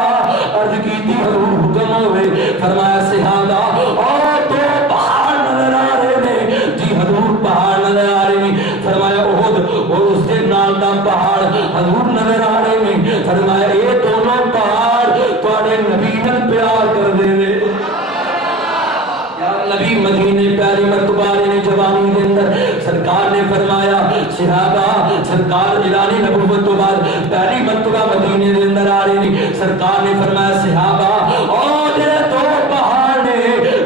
عرض کی تھی حضور حکم ہوئے فرمایا صحابہ اور تو پہاڑ نظر آ رہے ہیں جی حضور پہاڑ نظر آ رہے ہیں فرمایا احد اور اس کے نال دا پہاڑ حضور نظر آ رہے ہیں فرمایا یہ دونوں پہاڑ تواڈے نبی نال پیار کر دے نبی مدینے پیاری مرتبہ نے جوانی کے اندر سرکار نے فرمایا صحابہ سرکار اعلان نبوت تو بعد پہلی مرتبہ مدینے کے اندر آ رہے ہیں سرکار نے فرمایا صحابہ اور یہ دو پہاڑ نے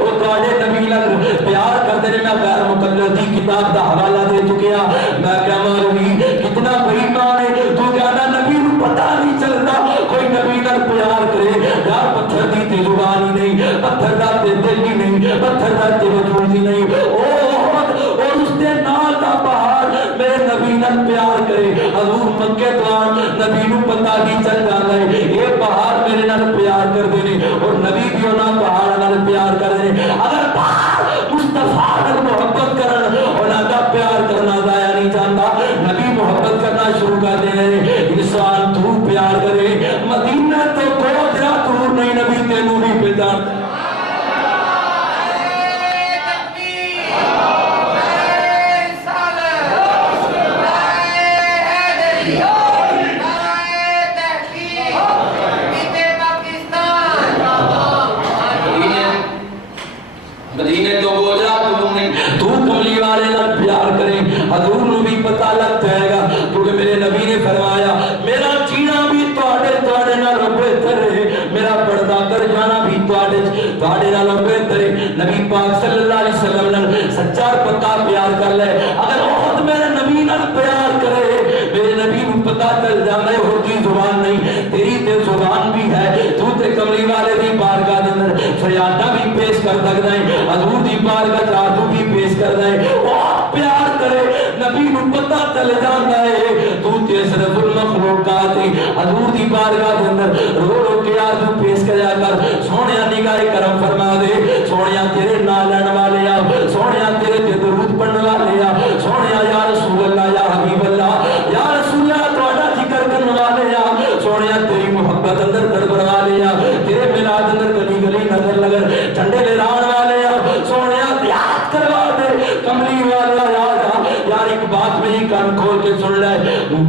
وہ تواڈے نبی نال پیار کرتے ہیں میں غیر مقلدی کتاب دا حوالہ دے چکیا میں کیا مولوی کتنا بے ایمان ہے تو کہنا نبی نو پتہ نہیں چلتا کوئی نبی نال پیار کرے یار پتھر دی تے زبان ہی نہیں پتھر دا تے دل ہی نہیں پتھر دا تے وجود ہی نہیں اور اس دے نال دا پہاڑ میرے نبی نال پیار کرے حضور مکے تو آن نبی نو پتہ نہیں چل جاتا ہے یہ پہاڑ میرے نال پیار کر دے اور نبی بھی انہاں پہاڑ نال پیار کر دے اگر پہاڑ مصطفیٰ نال محبت کرن انہاں دا پیار کرنا ضائع نہیں جاندا نبی محبت کرنا شروع کر دے انسان تو پیار کرے مدینہ تو کوئی دور نہیں نبی تینوں بھی پہچان مدینے تو گوجرا تو کملی والے نال پیار کرے حضور نو بھی پتہ لگ جائے گا کیونکہ میرے نبی نے فرمایا میرا جینا بھی تواڈے نال بہتر ہے میرا پردہ کر جانا بھی تواڈے نال بہتر ہے نبی پاک صلی اللہ علیہ وسلم نال سچا پکا پیار کر لے اگر خود میرے نبی نال پیار کرے میرے نبی کو پتہ چل جانا ہے ہوتی زبان نہیں تیری تے زبان بھی ہے تو تے کملی والے دی بارگاہ دے اندر فریاداں بھی پیش کر سکدا ہے حضور دی بارگاہ جادو بھی پیش کردا ہے او پیار کرے نبی کو پتہ چل جاتا ہے تو تے صرف المخلوقات حضور دی بارگاہ دے اندر رو رو کے آرزو پیش کریا کر سونیا نگاہ کرم فرما دے سونیا تیرے نال لڑن والے آ سونیا تیرے تے درود پڑھن والے آ سونیا یا رسول اللہ یا حبیب اللہ یا رسول اللہ تواڈا ذکر کرن والے آ سونیا تیری محبت اندر تڑپن والے آ تیرے میلاد اندر گلی گلی نظر لگن جھنڈے لہران والے آ سونیا یاد کروا دے کملی والا یار ایک بات میری کان کھول کے سن لے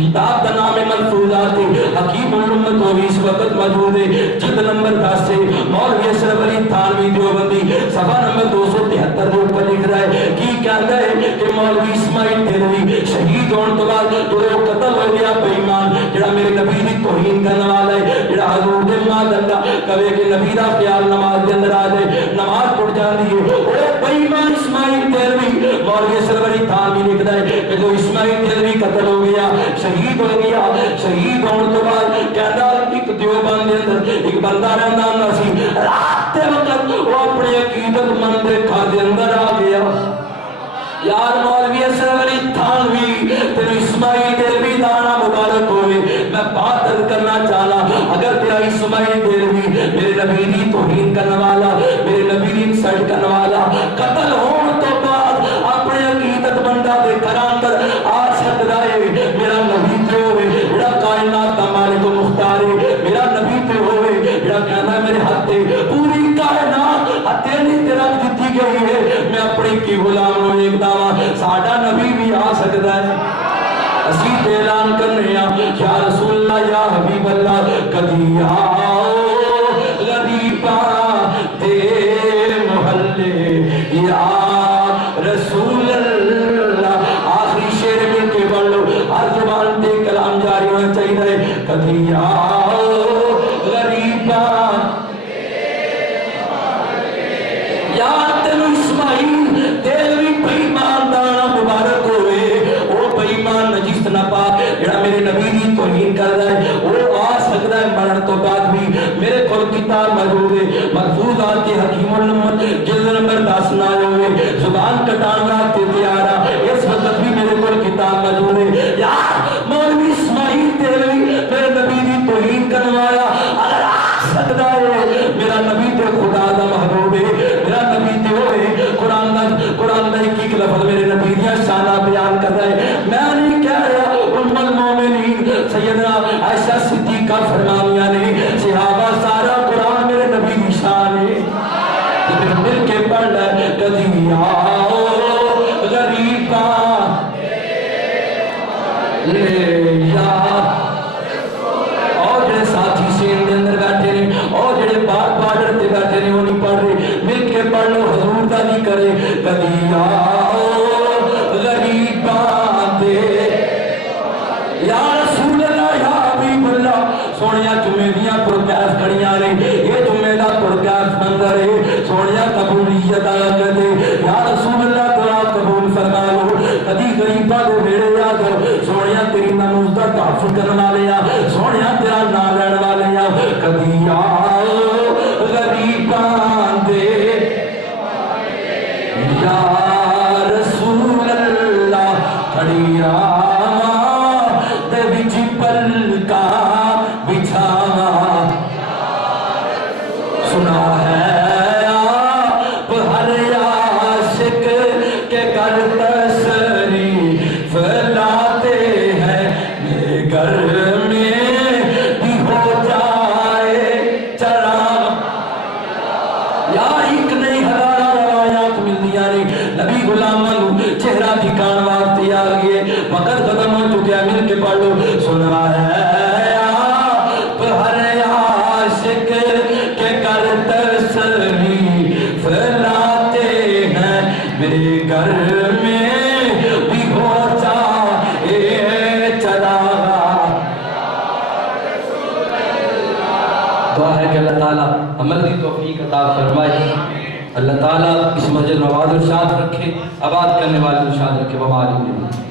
کتاب کا نام ہے ملفوظات حکیم الامت وہ بھی اس وقت موجود ہے جلد نمبر 10 سے مولوی اشرف علی تھانوی دیوبندی صفحہ نمبر 273 کے اوپر لکھ رہا ہے کی کہتا ہے کہ مولوی اسماعیل دہلوی شہید ہونے تو بعد تو قتل ہو گیا بے ایمان جڑا میرے نبی دی توہین کرنے والا ہے جڑا حضور دے ماں اللہ کہے کہ نبی دا خیال نماز دے اندر آ جائے نماز پڑھ جاندی ہے او بے ایمان اسماعیل دہلوی مولوی اشرف علی تھانوی لکھتا ہے کہ جو اسماعیل دہلوی قتل ہو گیا شہید ہو گیا شہید ہونے تو بعد کہتا ایک دیوبند دے اندر ایک بندہ رہندا ہوندا سی رات دے وقت وہ اپنے عقیدت مند دے گھر دے اندر آ گیا یار مولوی اشرف علی تھانوی تیرے اسماعیل دہلوی دانا مبارک ہوئے میں بات عرض کرنا چاہلا اگر تیرا اسماعیل دہلوی میرے نبی دی توہین کرنے والا میرے نبی دی انسلٹ کرنے والا قتل ہون تو بعد اپنے عقیدت بندہ دے گھر اندر آ سکدا ہے میرا نبی تے ہوئے جڑا کائنات دا مالک و مختار ہے میرا نبی تے ہوئے جڑا کہنا ہے میرے ہاتھ پوری کائنات ہتھے نہیں تیرا دتی گئی ہے میں اپنی کی غلام نو ایک داواں ساڈا نبی بھی آ سکدا ہے اسی اعلان کرنے یا رسول اللہ یا حبیب اللہ کدی آؤ غریبا دے محلے یا رسول اللہ آخری شعر مل کے پڑھ لو ہر زبان تے کلام جاری ہونا چاہیے کدی آؤ غریبا یا تینو اسماعیل دہلوی بے ایمان دانا مبارک ہوئے او اور جڑے ساتھی سین دے اندر بیٹھے نے اور جڑے بارڈر تے بیٹھے نے وہ نہیں پڑھ رہے مل کے پڑھ لو حضور دا نہیں کرے کدی آؤ غریباں دے یا رسول اللہ یا حبیب اللہ سونیا جمعے دیاں پروگراف کھڑیاں نے یہ جمعے دا پروگراف منظر ہے سونیا قبولیت آ دے یا رسول اللہ دعا قبول فرما لو کدی غریباں دے ویڑے آ جاؤ سونیا تیری نماز دا تحفظ کرنے والے آ سونیا تیرا نام لینے والے آ کدی آؤ غریباں دے یا رسول اللہ کھڑی آواں دے وچ پلکا بچھاواں سنا ہے آپ ہر عاشق کے گھر تشریف لاتے ہیں میرے گھر میں بھی ہو جائے چراغ یا ایک نہیں ہزارہ روایات ملدیاں نے نبی غلاماں چہرہ دکھان واسطے آ گئے وقت ختم ہو چکا مل کے پڑھ لو سنا ہے آپ ہر عاشق کے گھر تشریف لاتے ہیں میرے گھر میں بھی ہو جائے چراغ دعا ہے کہ اللہ تعالیٰ عمل کی توفیق عطا فرمائے اللہ تعالیٰ اس مسجد میں آباد ارشاد رکھے آباد کرنے والے ارشاد رکھے وما علیہ